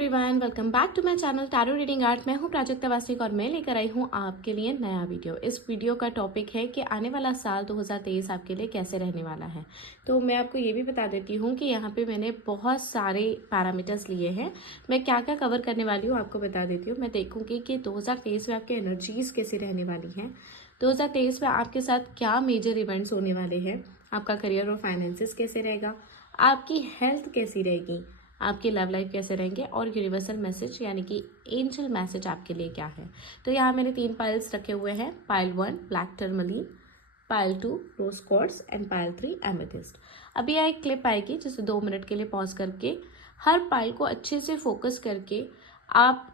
Everyone, welcome back to my channel tarot reading art. मैं हूं प्राजक्ता वासनिक और मैं लेकर आई हूं आपके लिए नया वीडियो। इस वीडियो का टॉपिक है कि आने वाला साल 2023 आपके लिए कैसे रहने वाला है। तो मैं आपको ये भी बता देती हूं कि यहाँ पे मैंने बहुत सारे पैरामीटर्स लिए हैं। मैं क्या क्या कवर करने वाली हूँ आपको बता देती हूँ। मैं देखूँगी कि 2023 में आपकी एनर्जीज कैसी रहने वाली हैं, 2023 में आपके साथ क्या मेजर इवेंट्स होने वाले हैं, आपका करियर और फाइनेंसिस कैसे रहेगा, आपकी हेल्थ कैसी रहेगी, आपकी लव लाइफ कैसे रहेंगे और यूनिवर्सल मैसेज यानी कि एंजल मैसेज आपके लिए क्या है। तो यहाँ मैंने 3 पाइल्स रखे हुए हैं। Pile 1 black tourmaline, pile 2 rose quartz and pile 3 amethyst. अभी यहाँ एक क्लिप आएगी जिसे 2 मिनट के लिए पॉज करके हर पाइल को अच्छे से फोकस करके आप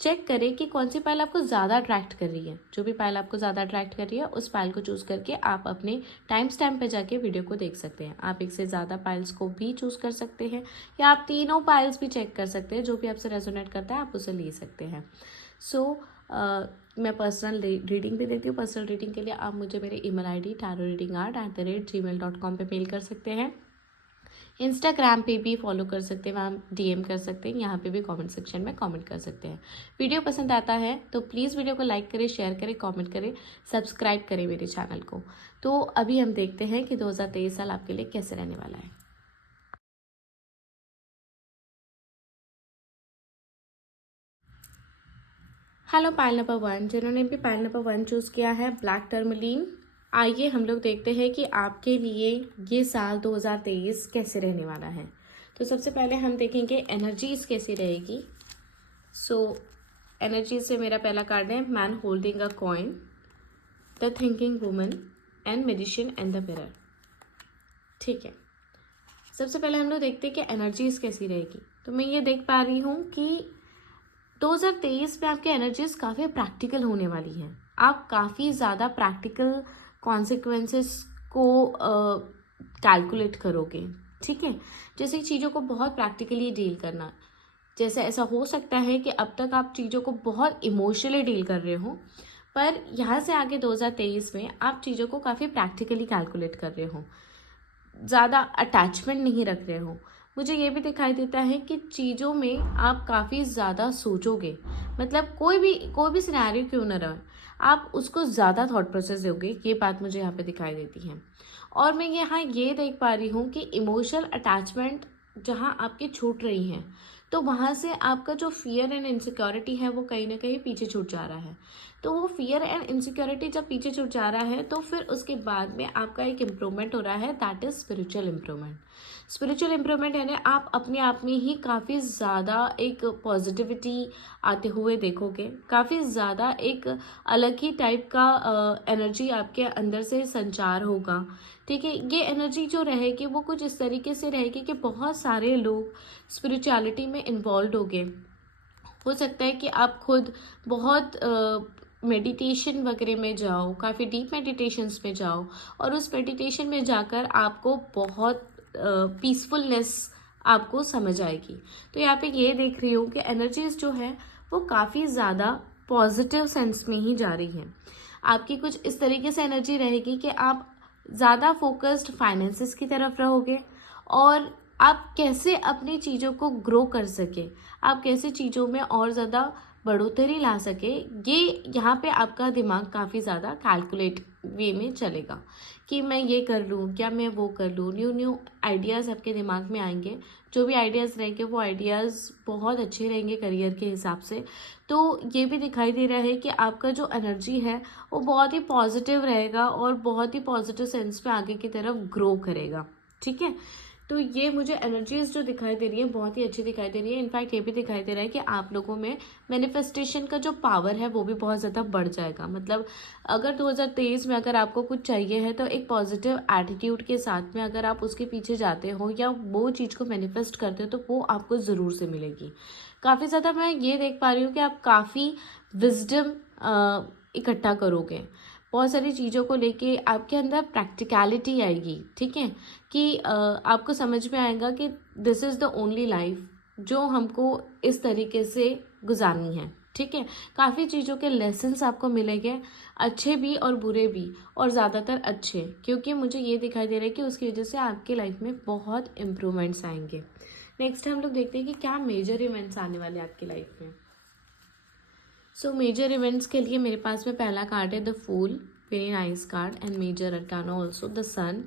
चेक करें कि कौन सी पाइल आपको ज़्यादा अट्रैक्ट कर रही है। जो भी पाइल आपको ज़्यादा अट्रैक्ट कर रही है उस पाइल को चूज़ करके आप अपने टाइम स्टैम्प पे जाके वीडियो को देख सकते हैं। आप एक से ज़्यादा पाइल्स को भी चूज़ कर सकते हैं या आप तीनों पाइल्स भी चेक कर सकते हैं। जो भी आपसे रेजोनेट करता है आप उसे ले सकते हैं। मैं पर्सनल रीडिंग भी देती हूँ। पर्सनल रीडिंग के लिए आप मुझे मेरे ईमेल ID tarotreadingart@gmail.com पे मेल कर सकते हैं। इंस्टाग्राम पे भी फॉलो कर सकते हैं, वहाँ DM कर सकते हैं, यहाँ पे भी कमेंट सेक्शन में कमेंट कर सकते हैं। वीडियो पसंद आता है तो प्लीज़ वीडियो को लाइक करें, शेयर करें, कमेंट करें, सब्सक्राइब करें मेरे चैनल को। तो अभी हम देखते हैं कि 2023 साल आपके लिए कैसे रहने वाला है। हेलो पाइल नंबर 1, जिन्होंने भी पाइल नंबर 1 चूज़ किया है ब्लैक टर्मलीन, आइए हम लोग देखते हैं कि आपके लिए ये साल 2023 कैसे रहने वाला है। तो सबसे पहले हम देखेंगे एनर्जीज कैसी रहेगी। एनर्जी से मेरा पहला कार्ड है man holding a coin, the thinking woman and magician and the mirror. ठीक है, सबसे पहले हम लोग देखते हैं कि एनर्जीज कैसी रहेगी। तो मैं ये देख पा रही हूँ कि 2023 में आपकी एनर्जीज काफ़ी प्रैक्टिकल होने वाली हैं। आप काफ़ी ज़्यादा प्रैक्टिकल कॉन्सिक्वेंसेस को कैलकुलेट करोगे। ठीक है, जैसे चीज़ों को बहुत प्रैक्टिकली डील करना। जैसे ऐसा हो सकता है कि अब तक आप चीज़ों को बहुत इमोशनली डील कर रहे हो, पर यहाँ से आगे 2023 में आप चीज़ों को काफ़ी प्रैक्टिकली कैलकुलेट कर रहे हो, ज़्यादा अटैचमेंट नहीं रख रहे हो। मुझे ये भी दिखाई देता है कि चीज़ों में आप काफ़ी ज़्यादा सोचोगे। मतलब कोई भी सिनेरियो क्यों ना रहे, आप उसको ज़्यादा थॉट प्रोसेस दोगे। ये बात मुझे यहाँ पे दिखाई देती है। और मैं यहाँ ये देख पा रही हूँ कि इमोशनल अटैचमेंट जहाँ आपकी छूट रही हैं, तो वहाँ से आपका जो फियर एंड इनसिक्योरिटी है वो कहीं ना कहीं पीछे छूट जा रहा है। तो वो फियर एंड इनसिक्योरिटी जब पीछे छूट जा रहा है तो फिर उसके बाद में आपका एक इम्प्रूवमेंट हो रहा है, that is spiritual improvement. Spiritual improvement यानी आप अपने आप में ही काफ़ी ज़्यादा एक पॉजिटिविटी आते हुए देखोगे। काफ़ी ज़्यादा एक अलग ही टाइप का एनर्जी आपके अंदर से संचार होगा। ठीक है, ये एनर्जी जो रहेगी वो कुछ इस तरीके से रहेगी कि बहुत सारे लोग स्पिरिचुअलिटी में इन्वॉल्व हो गए। हो सकता है कि आप खुद बहुत मेडिटेशन वगैरह में जाओ, काफ़ी डीप मेडिटेशंस में जाओ और उस मेडिटेशन में जाकर आपको बहुत पीसफुलनेस आपको समझ आएगी। तो यहाँ पे ये देख रही हूँ कि एनर्जीज जो है वो काफ़ी ज़्यादा पॉजिटिव सेंस में ही जा रही है। आपकी कुछ इस तरीके से एनर्जी रहेगी कि आप ज़्यादा फोकस्ड फाइनेंसेस की तरफ रहोगे और आप कैसे अपनी चीज़ों को ग्रो कर सके, आप कैसे चीज़ों में और ज़्यादा बढ़ोतरी ला सके, ये यहाँ पे आपका दिमाग काफ़ी ज़्यादा कैलकुलेट वे में चलेगा कि मैं ये कर लूँ, क्या मैं वो कर लूँ। न्यू आइडियाज़ आपके दिमाग में आएंगे। जो भी आइडियाज़ रहेंगे वो आइडियाज़ बहुत अच्छे रहेंगे करियर के हिसाब से। तो ये भी दिखाई दे रहा है कि आपका जो एनर्जी है वो बहुत ही पॉजिटिव रहेगा और बहुत ही पॉजिटिव सेंस में आगे की तरफ ग्रो करेगा। ठीक है, तो ये मुझे एनर्जीज जो दिखाई दे रही है बहुत ही अच्छी दिखाई दे रही है। इनफैक्ट ये भी दिखाई दे रहा है कि आप लोगों में मैनिफेस्टेशन का जो पावर है वो भी बहुत ज़्यादा बढ़ जाएगा। मतलब अगर 2023 में अगर आपको कुछ चाहिए है तो एक पॉजिटिव एटीट्यूड के साथ में अगर आप उसके पीछे जाते हो या वो चीज़ को मैनिफेस्ट करते हो तो वो आपको ज़रूर से मिलेगी। काफ़ी ज़्यादा मैं ये देख पा रही हूँ कि आप काफ़ी विजडम इकट्ठा करोगे। बहुत सारी चीज़ों को लेके आपके अंदर प्रैक्टिकलिटी आएगी। ठीक है, कि आपको समझ में आएगा कि this is the only life जो हमको इस तरीके से गुजारनी है। ठीक है, काफ़ी चीज़ों के लेसन्स आपको मिलेंगे, अच्छे भी और बुरे भी, और ज़्यादातर अच्छे, क्योंकि मुझे ये दिखाई दे रहा है कि उसकी वजह से आपकी लाइफ में बहुत इम्प्रूवमेंट्स आएंगे। नेक्स्ट हम लोग देखते हैं कि क्या मेजर इवेंट्स आने वाले हैं आपकी लाइफ में। सो मेजर इवेंट्स के लिए मेरे पास में पहला कार्ड है the fool, very nice card, and major arcana also the sun,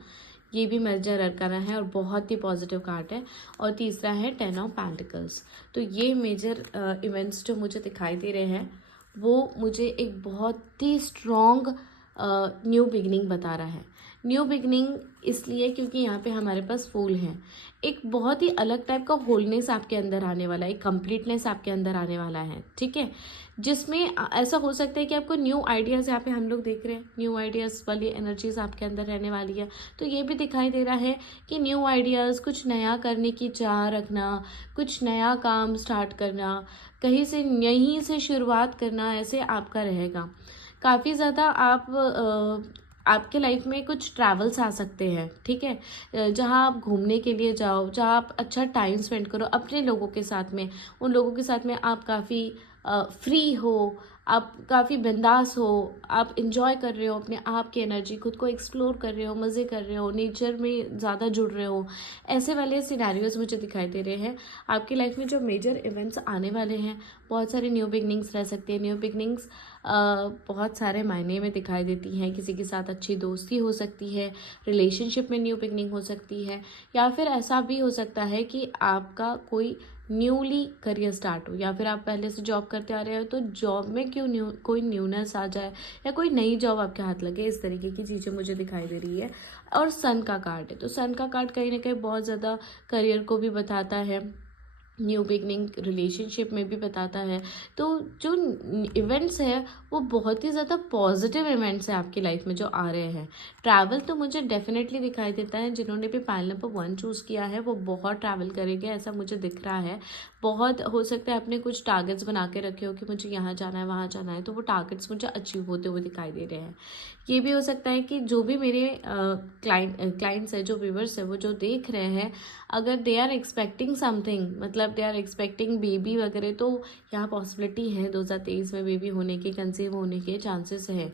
ये भी मेजर अरकाना है और बहुत ही पॉजिटिव कार्ड है। और तीसरा है 10 ऑफ पेंटिकल्स। तो ये मेजर इवेंट्स जो मुझे दिखाई दे रहे हैं वो मुझे एक बहुत ही स्ट्रॉन्ग न्यू बिगनिंग बता रहा है। न्यू बिगनिंग इसलिए क्योंकि यहाँ पे हमारे पास फूल हैं, एक बहुत ही अलग टाइप का होलनेस आपके अंदर आने वाला है, एक कंप्लीटनेस आपके अंदर आने वाला है, ठीक है, जिसमें ऐसा हो सकता है कि आपको न्यू आइडियाज़, यहाँ पे हम लोग देख रहे हैं न्यू आइडियाज़ वाली एनर्जीज आपके अंदर रहने वाली है। तो ये भी दिखाई दे रहा है कि न्यू आइडियाज़, कुछ नया करने की चाह रखना, कुछ नया काम स्टार्ट करना, कहीं से यहीं से शुरुआत करना, ऐसे आपका रहेगा। काफ़ी ज़्यादा आपके लाइफ में कुछ ट्रैवल्स आ सकते हैं, ठीक है, जहाँ आप घूमने के लिए जाओ, जहाँ आप अच्छा टाइम स्पेंड करो अपने लोगों के साथ में, उन लोगों के साथ में आप काफ़ी फ्री हो, आप काफ़ी बिंदास हो, आप इंजॉय कर रहे हो अपने आप की एनर्जी, खुद को एक्सप्लोर कर रहे हो, मज़े कर रहे हो, नेचर में ज़्यादा जुड़ रहे हो, ऐसे वाले सिनेरियोज मुझे दिखाई दे रहे हैं। आपकी लाइफ में जो मेजर इवेंट्स आने वाले हैं, बहुत सारे न्यू बिगनिंग्स रह सकते हैं। न्यू बिगनिंग्स बहुत सारे मायने में दिखाई देती हैं। किसी के साथ अच्छी दोस्ती हो सकती है, रिलेशनशिप में न्यू बिगनिंग हो सकती है, या फिर ऐसा भी हो सकता है कि आपका कोई न्यूली करियर स्टार्ट हो, या फिर आप पहले से जॉब करते आ रहे हो तो जॉब में कोई न्यूनेस आ जाए, या कोई नई जॉब आपके हाथ लगे, इस तरीके की चीज़ें मुझे दिखाई दे रही है। और सन का कार्ड है, तो सन का कार्ड कहीं ना कहीं बहुत ज़्यादा करियर को भी बताता है, न्यू बिगनिंग रिलेशनशिप में भी बताता है। तो जो इवेंट्स है वो बहुत ही ज़्यादा पॉजिटिव इवेंट्स हैं आपकी लाइफ में जो आ रहे हैं। ट्रैवल तो मुझे डेफिनेटली दिखाई देता है, जिन्होंने भी पाइल नंबर 1 चूज़ किया है वो बहुत ट्रैवल करेंगे, ऐसा मुझे दिख रहा है। बहुत हो सकता है आपने कुछ टारगेट्स बना के रखे हो कि मुझे यहाँ जाना है, वहाँ जाना है, तो वो टारगेट्स मुझे अचीव होते हुए दिखाई दे रहे हैं। ये भी हो सकता है कि जो भी मेरे क्लाइंट्स है, जो व्यूवर्स है, वो जो देख रहे हैं, अगर दे आर एक्सपेक्टिंग समथिंग, मतलब दे आर एक्सपेक्टिंग बेबी वगैरह, तो यहाँ पॉसिबिलिटी है 2023 में बेबी होने के, कंसीव होने के चांसेस हैं।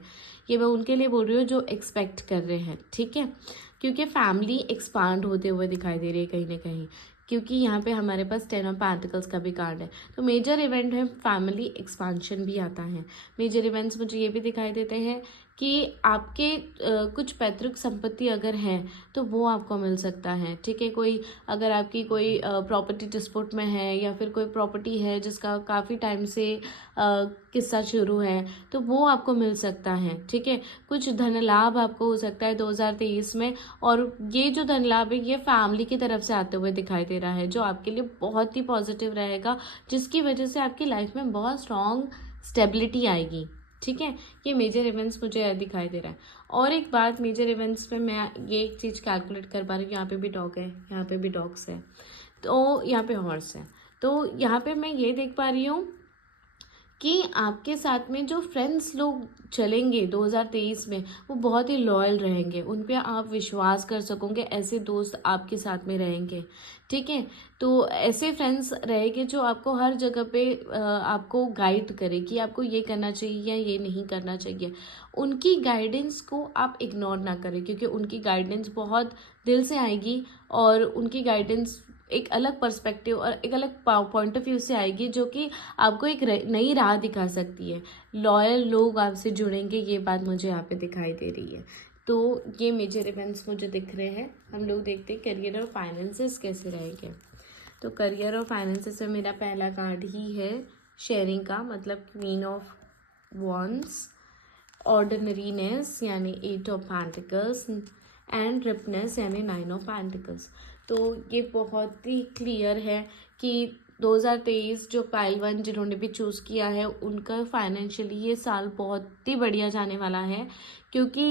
ये मैं उनके लिए बोल रही हूँ जो एक्सपेक्ट कर रहे हैं, ठीक है, क्योंकि फैमिली एक्सपांड होते हुए दिखाई दे रही है कहीं ना कहीं, क्योंकि यहाँ पे हमारे पास 10 ऑफ पेंटिकल्स का भी कार्ड है। तो मेजर इवेंट है, फैमिली एक्सपांशन भी आता है। मेजर इवेंट्स मुझे ये भी दिखाई देते हैं कि आपके कुछ पैतृक संपत्ति अगर हैं तो वो आपको मिल सकता है, ठीक है। कोई अगर आपकी कोई प्रॉपर्टी डिस्प्यूट में है, या फिर कोई प्रॉपर्टी है जिसका काफ़ी टाइम से किस्सा शुरू है, तो वो आपको मिल सकता है, ठीक है। कुछ धन लाभ आपको हो सकता है 2023 में, और ये जो धन लाभ है ये फैमिली की तरफ से आते हुए दिखाई दे रहा है, जो आपके लिए बहुत ही पॉजिटिव रहेगा, जिसकी वजह से आपकी लाइफ में बहुत स्ट्रॉन्ग स्टेबिलिटी आएगी, ठीक है। ये मेजर इवेंट्स मुझे दिखाई दे रहा है। और एक बात, मेजर इवेंट्स में मैं ये एक चीज़ कैलकुलेट कर पा रही हूँ, यहाँ पे भी डॉग है, यहाँ पे भी डॉग्स है, तो यहाँ पे हॉर्स है, तो यहाँ पे मैं ये देख पा रही हूँ कि आपके साथ में जो फ्रेंड्स लोग चलेंगे 2023 में वो बहुत ही लॉयल रहेंगे, उन पे आप विश्वास कर सकोगे, ऐसे दोस्त आपके साथ में रहेंगे, ठीक है। तो ऐसे फ्रेंड्स रहेंगे जो आपको हर जगह पे आपको गाइड करे कि आपको ये करना चाहिए या ये नहीं करना चाहिए। उनकी गाइडेंस को आप इग्नोर ना करें, क्योंकि उनकी गाइडेंस बहुत दिल से आएगी, और उनकी गाइडेंस एक अलग पर्सपेक्टिव और एक अलग पॉइंट ऑफ व्यू से आएगी, जो कि आपको एक नई राह दिखा सकती है। लॉयल लोग आपसे जुड़ेंगे, ये बात मुझे यहाँ पे दिखाई दे रही है। तो ये मेजर इवेंट्स मुझे दिख रहे हैं। हम लोग देखते हैं करियर और फाइनेंसेस कैसे रहेंगे। तो करियर और फाइनेंसेस में मेरा पहला कार्ड ही है शेयरिंग का, मतलब क्वीन ऑफ वॉन्ड्स, ऑर्डिनरीनेस यानी 8 ऑफ पेंटिकल्स, एंड रिपनेस यानी 9 ऑफ पेंटिकल्स। तो ये बहुत ही क्लियर है कि 2023 जो पाइल 1 जिन्होंने भी चूज़ किया है उनका फाइनेंशियली ये साल बहुत ही बढ़िया जाने वाला है, क्योंकि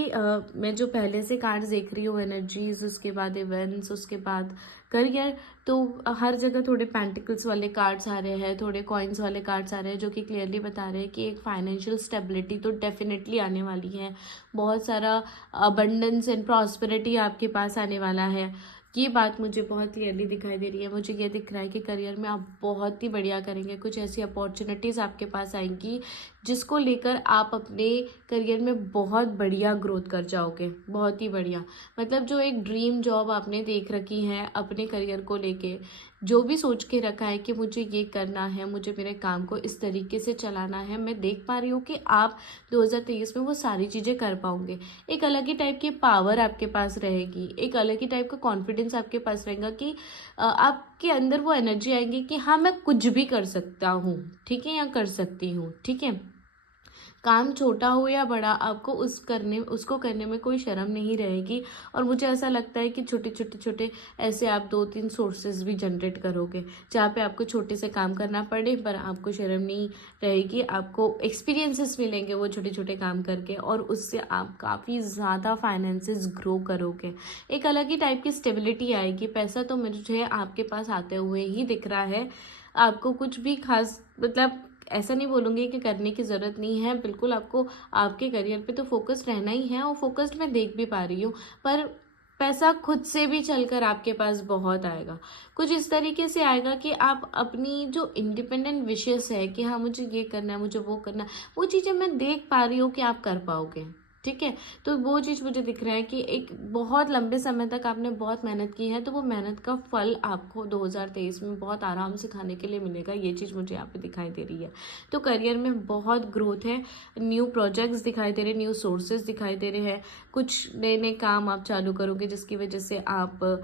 मैं जो पहले से कार्ड्स देख रही हूँ, एनर्जीज, उसके बाद इवेंट्स, उसके बाद करियर, तो हर जगह थोड़े पेंटिकल्स वाले कार्ड्स आ रहे हैं, थोड़े कॉइन्स वाले कार्ड्स आ रहे हैं, जो कि क्लियरली बता रहे हैं कि एक फाइनेंशियल स्टेबिलिटी तो डेफिनेटली आने वाली है। बहुत सारा अबंडेंस एंड प्रॉस्पेरिटी आपके पास आने वाला है, ये बात मुझे बहुत क्लियरली दिखाई दे रही है। मुझे ये दिख रहा है कि करियर में आप बहुत ही बढ़िया करेंगे, कुछ ऐसी अपॉर्चुनिटीज़ आपके पास आएंगी जिसको लेकर आप अपने करियर में बहुत बढ़िया ग्रोथ कर जाओगे, बहुत ही बढ़िया। मतलब जो एक ड्रीम जॉब आपने देख रखी है अपने करियर को लेके, जो भी सोच के रखा है कि मुझे ये करना है, मुझे मेरे काम को इस तरीके से चलाना है, मैं देख पा रही हूँ कि आप 2023 में वो सारी चीज़ें कर पाओगे। एक अलग ही टाइप की पावर आपके पास रहेगी, एक अलग ही टाइप का कॉन्फिडेंस आपके पास रहेगा कि आपके अंदर वो एनर्जी आएगी कि हाँ मैं कुछ भी कर सकता हूँ, ठीक है, या कर सकती हूँ, ठीक है। काम छोटा हो या बड़ा, आपको उसको करने में कोई शर्म नहीं रहेगी। और मुझे ऐसा लगता है कि छोटे ऐसे आप 2-3 सोर्सेज भी जनरेट करोगे, जहाँ पे आपको छोटे से काम करना पड़े पर आपको शर्म नहीं रहेगी। आपको एक्सपीरियंसेस मिलेंगे वो छोटे छोटे काम करके, और उससे आप काफ़ी ज़्यादा फाइनेंसेस ग्रो करोगे। एक अलग ही टाइप की स्टेबिलिटी आएगी। पैसा तो मुझे आपके पास आते हुए ही दिख रहा है। आपको कुछ भी खास, मतलब ऐसा नहीं बोलूँगी कि करने की ज़रूरत नहीं है, बिल्कुल आपको आपके करियर पे तो फोकस्ड रहना ही है, और फोकस्ड मैं देख भी पा रही हूँ। पर पैसा खुद से भी चलकर आपके पास बहुत आएगा। कुछ इस तरीके से आएगा कि आप अपनी जो इंडिपेंडेंट विशेस है कि हाँ मुझे ये करना है, मुझे वो करना है, वो चीज़ें मैं देख पा रही हूँ कि आप कर पाओगे, ठीक है। तो वो चीज़ मुझे दिख रहा है कि एक बहुत लंबे समय तक आपने बहुत मेहनत की है, तो वो मेहनत का फल आपको 2023 में बहुत आराम से खाने के लिए मिलेगा। ये चीज़ मुझे यहाँ पे दिखाई दे रही है। तो करियर में बहुत ग्रोथ है, न्यू प्रोजेक्ट्स दिखाई दे रहे, न्यू सोर्सेज दिखाई दे रहे हैं, कुछ नए नए काम आप चालू करोगे जिसकी वजह से आप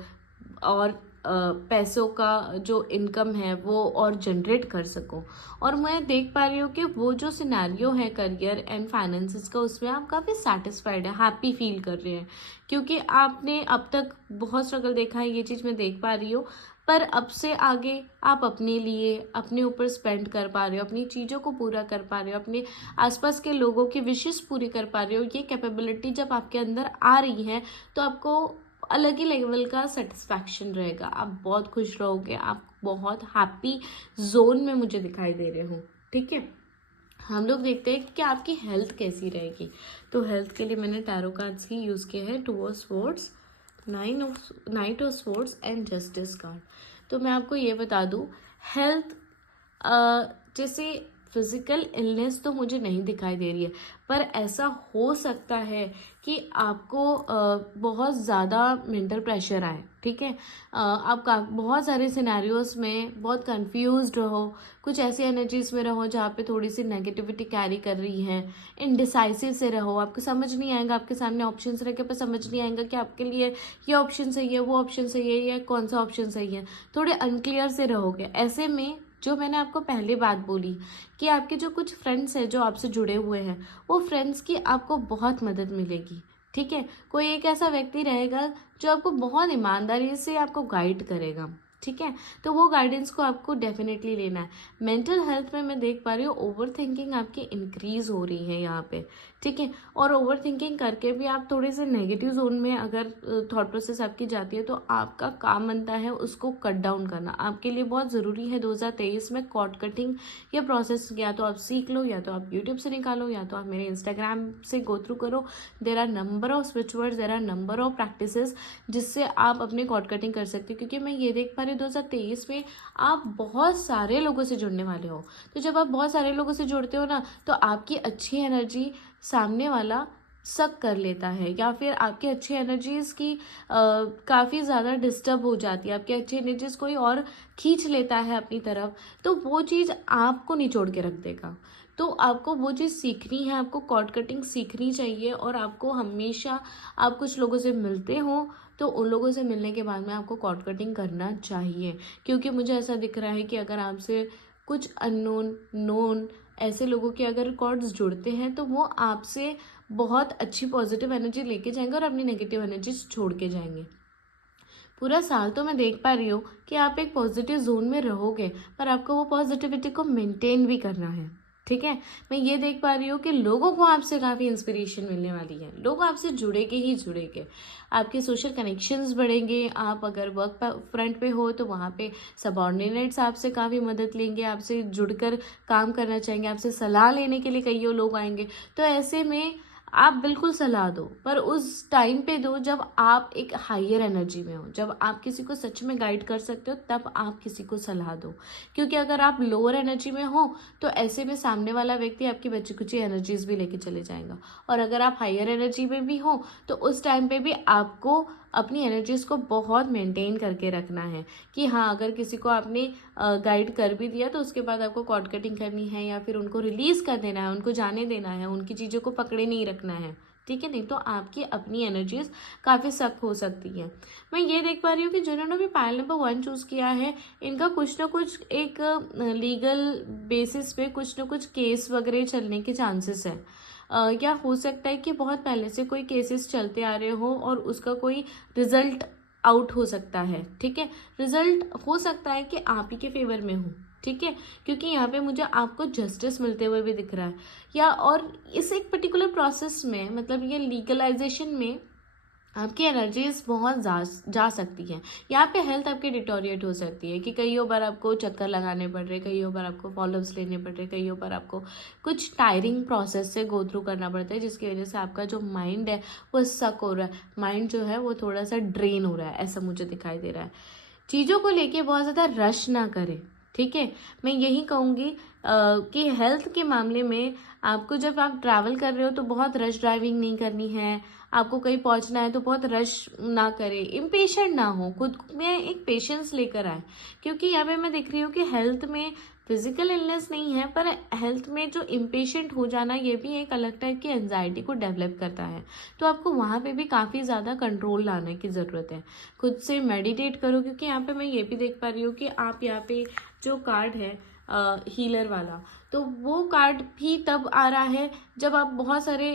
और पैसों का जो इनकम है वो और जनरेट कर सको। और मैं देख पा रही हूँ कि वो जो सिनेरियो है करियर एंड फाइनेंसेस का, उसमें आप काफ़ी सेटिस्फाइड है, हैप्पी फील कर रहे हैं, क्योंकि आपने अब तक बहुत स्ट्रगल देखा है, ये चीज़ मैं देख पा रही हूँ। पर अब से आगे आप अपने लिए, अपने ऊपर स्पेंड कर पा रहे हो, अपनी चीज़ों को पूरा कर पा रहे हो, अपने आसपास के लोगों की विशेष पूरी कर पा रहे हो। ये कैपेबिलिटी जब आपके अंदर आ रही है तो आपको अलग ही लेवल का सेटिस्फैक्शन रहेगा, आप बहुत खुश रहोगे, आप बहुत हैप्पी जोन में मुझे दिखाई दे रहे हो, ठीक है। हम लोग देखते हैं कि आपकी हेल्थ कैसी रहेगी। तो हेल्थ के लिए मैंने टैरो कार्ड्स ही यूज़ किए हैं, 2 of swords, night of swords and justice card. तो मैं आपको ये बता दूं, हेल्थ जैसे फिजिकल इलनेस तो मुझे नहीं दिखाई दे रही है, पर ऐसा हो सकता है कि आपको बहुत ज़्यादा मेंटल प्रेशर आए, ठीक है। आप बहुत सारे सिनेरियोज में बहुत कंफ्यूज्ड रहो, कुछ ऐसी एनर्जीज में रहो जहाँ पे थोड़ी सी नेगेटिविटी कैरी कर रही है, इनडिसाइसिव से रहो, आपको समझ नहीं आएगा, आपके सामने ऑप्शंस रखे पर समझ नहीं आएगा कि आपके लिए ये ऑप्शन सही है, वो ऑप्शन सही है, या कौन सा ऑप्शन सही है, थोड़े अनक्लियर से रहोगे। ऐसे में जो मैंने आपको पहले बात बोली कि आपके जो कुछ फ्रेंड्स हैं जो आपसे जुड़े हुए हैं, वो फ्रेंड्स की आपको बहुत मदद मिलेगी, ठीक है। कोई एक ऐसा व्यक्ति रहेगा जो आपको बहुत ईमानदारी से आपको गाइड करेगा, ठीक है। तो वो गाइडेंस को आपको डेफिनेटली लेना है। मेंटल हेल्थ में मैं देख पा रही हूँ ओवर थिंकिंग आपकी इंक्रीज हो रही है यहाँ पे, ठीक है। और ओवर थिंकिंग करके भी आप थोड़े से नेगेटिव जोन में अगर थॉट प्रोसेस आपकी जाती है, तो आपका काम बनता है उसको कट डाउन करना। आपके लिए बहुत ज़रूरी है 2023 में कॉर्ड कटिंग ये प्रोसेस, या तो आप सीख लो, या तो आप यूट्यूब से निकालो, या तो आप मेरे इंस्टाग्राम से गो थ्रू करो। There are number of switch words, there are number of practices जिससे आप अपने कॉर्ड कटिंग कर सकते हो। क्योंकि मैं ये देख पा रही हूँ 2023 में आप बहुत सारे लोगों से जुड़ने वाले हो। तो जब आप बहुत सारे लोगों से जुड़ते हो ना, तो आपकी अच्छी एनर्जी सामने वाला सक कर लेता है, या फिर आपकी अच्छी एनर्जीज की काफ़ी ज़्यादा डिस्टर्ब हो जाती है, आपकी अच्छी एनर्जीज कोई और खींच लेता है अपनी तरफ, तो वो चीज़ आपको निचोड़ के रख देगा। तो आपको वो चीज़ सीखनी है, आपको कॉर्ड कटिंग सीखनी चाहिए। और आपको हमेशा, आप कुछ लोगों से मिलते हो तो उन लोगों से मिलने के बाद में आपको कॉर्ड कटिंग करना चाहिए। क्योंकि मुझे ऐसा दिख रहा है कि अगर आपसे कुछ अननोन नोन ऐसे लोगों के अगर कॉर्ड्स जुड़ते हैं, तो वो आपसे बहुत अच्छी पॉजिटिव एनर्जी लेके जाएंगे और अपनी नेगेटिव एनर्जी छोड़ के जाएंगे। पूरा साल तो मैं देख पा रही हूँ कि आप एक पॉजिटिव जोन में रहोगे, पर आपको वो पॉजिटिविटी को मेंटेन भी करना है, ठीक है। मैं ये देख पा रही हूँ कि लोगों को आपसे काफ़ी इंस्पिरेशन मिलने वाली है, लोग आपसे जुड़ेंगे ही जुड़ेंगे, आपके सोशल कनेक्शंस बढ़ेंगे। आप अगर वर्क फ्रंट पे हो तो वहाँ पे सबॉर्डिनेट्स आपसे काफ़ी मदद लेंगे, आपसे जुड़कर काम करना चाहेंगे, आपसे सलाह लेने के लिए कई लोग आएंगे। तो ऐसे में आप बिल्कुल सलाह दो, पर उस टाइम पे दो जब आप एक हायर एनर्जी में हो, जब आप किसी को सच में गाइड कर सकते हो, तब आप किसी को सलाह दो। क्योंकि अगर आप लोअर एनर्जी में हो तो ऐसे में सामने वाला व्यक्ति आपकी बची कुची एनर्जीज भी लेके चले जाएगा। और अगर आप हायर एनर्जी में भी हो तो उस टाइम पे भी आपको अपनी एनर्जीज को बहुत मेंटेन करके रखना है कि हाँ, अगर किसी को आपने गाइड कर भी दिया तो उसके बाद आपको कॉर्ड कटिंग करनी है या फिर उनको रिलीज कर देना है, उनको जाने देना है, उनकी चीज़ों को पकड़े नहीं रखना है। ठीक है, नहीं तो आपकी अपनी एनर्जीज काफ़ी सख्त हो सकती है। मैं ये देख पा रही हूँ कि जिन्होंने भी पायल नंबर 1 चूज़ किया है, इनका कुछ ना कुछ एक लीगल बेसिस पे कुछ ना कुछ केस वगैरह चलने के चांसेस है। या हो सकता है कि बहुत पहले से कोई केसेस चलते आ रहे हो और उसका कोई रिजल्ट आउट हो सकता है। ठीक है, रिजल्ट हो सकता है कि आप ही के फेवर में हो। ठीक है, क्योंकि यहाँ पे मुझे आपको जस्टिस मिलते हुए भी दिख रहा है, या और इस एक पर्टिकुलर प्रोसेस में, मतलब ये लीगलाइजेशन में आपकी एनर्जीज बहुत जा सकती हैं। यहाँ पे हेल्थ आपकी डिटोरिएट हो सकती है कि कई बार आपको चक्कर लगाने पड़ रहे, कई बार आपको फॉलोअप्स लेने पड़ रहे, कई बार आपको कुछ टायरिंग प्रोसेस से गो थ्रू करना पड़ता है, जिसकी वजह से आपका जो माइंड है वो सक हो रहा है, माइंड जो है वो थोड़ा सा ड्रेन हो रहा है, ऐसा मुझे दिखाई दे रहा है। चीज़ों को लेके बहुत ज़्यादा रश ना करें। ठीक है, मैं यही कहूँगी कि हेल्थ के मामले में आपको जब आप ट्रैवल कर रहे हो तो बहुत रश ड्राइविंग नहीं करनी है। आपको कहीं पहुंचना है तो बहुत रश ना करें, इम्पेशेंट ना हो, खुद में एक पेशेंस लेकर आए। क्योंकि यहाँ पे मैं देख रही हूँ कि हेल्थ में फिजिकल इलनेस नहीं है, पर हेल्थ में जो इम्पेशेंट हो जाना ये भी एक अलग टाइप की एंजाइटी को डेवलप करता है। तो आपको वहाँ पे भी काफ़ी ज़्यादा कंट्रोल लाने की ज़रूरत है। खुद से मेडिटेट करो, क्योंकि यहाँ पे मैं ये भी देख पा रही हूँ कि आप यहाँ पे जो कार्ड है हीलर वाला, तो वो कार्ड भी तब आ रहा है जब आप बहुत सारे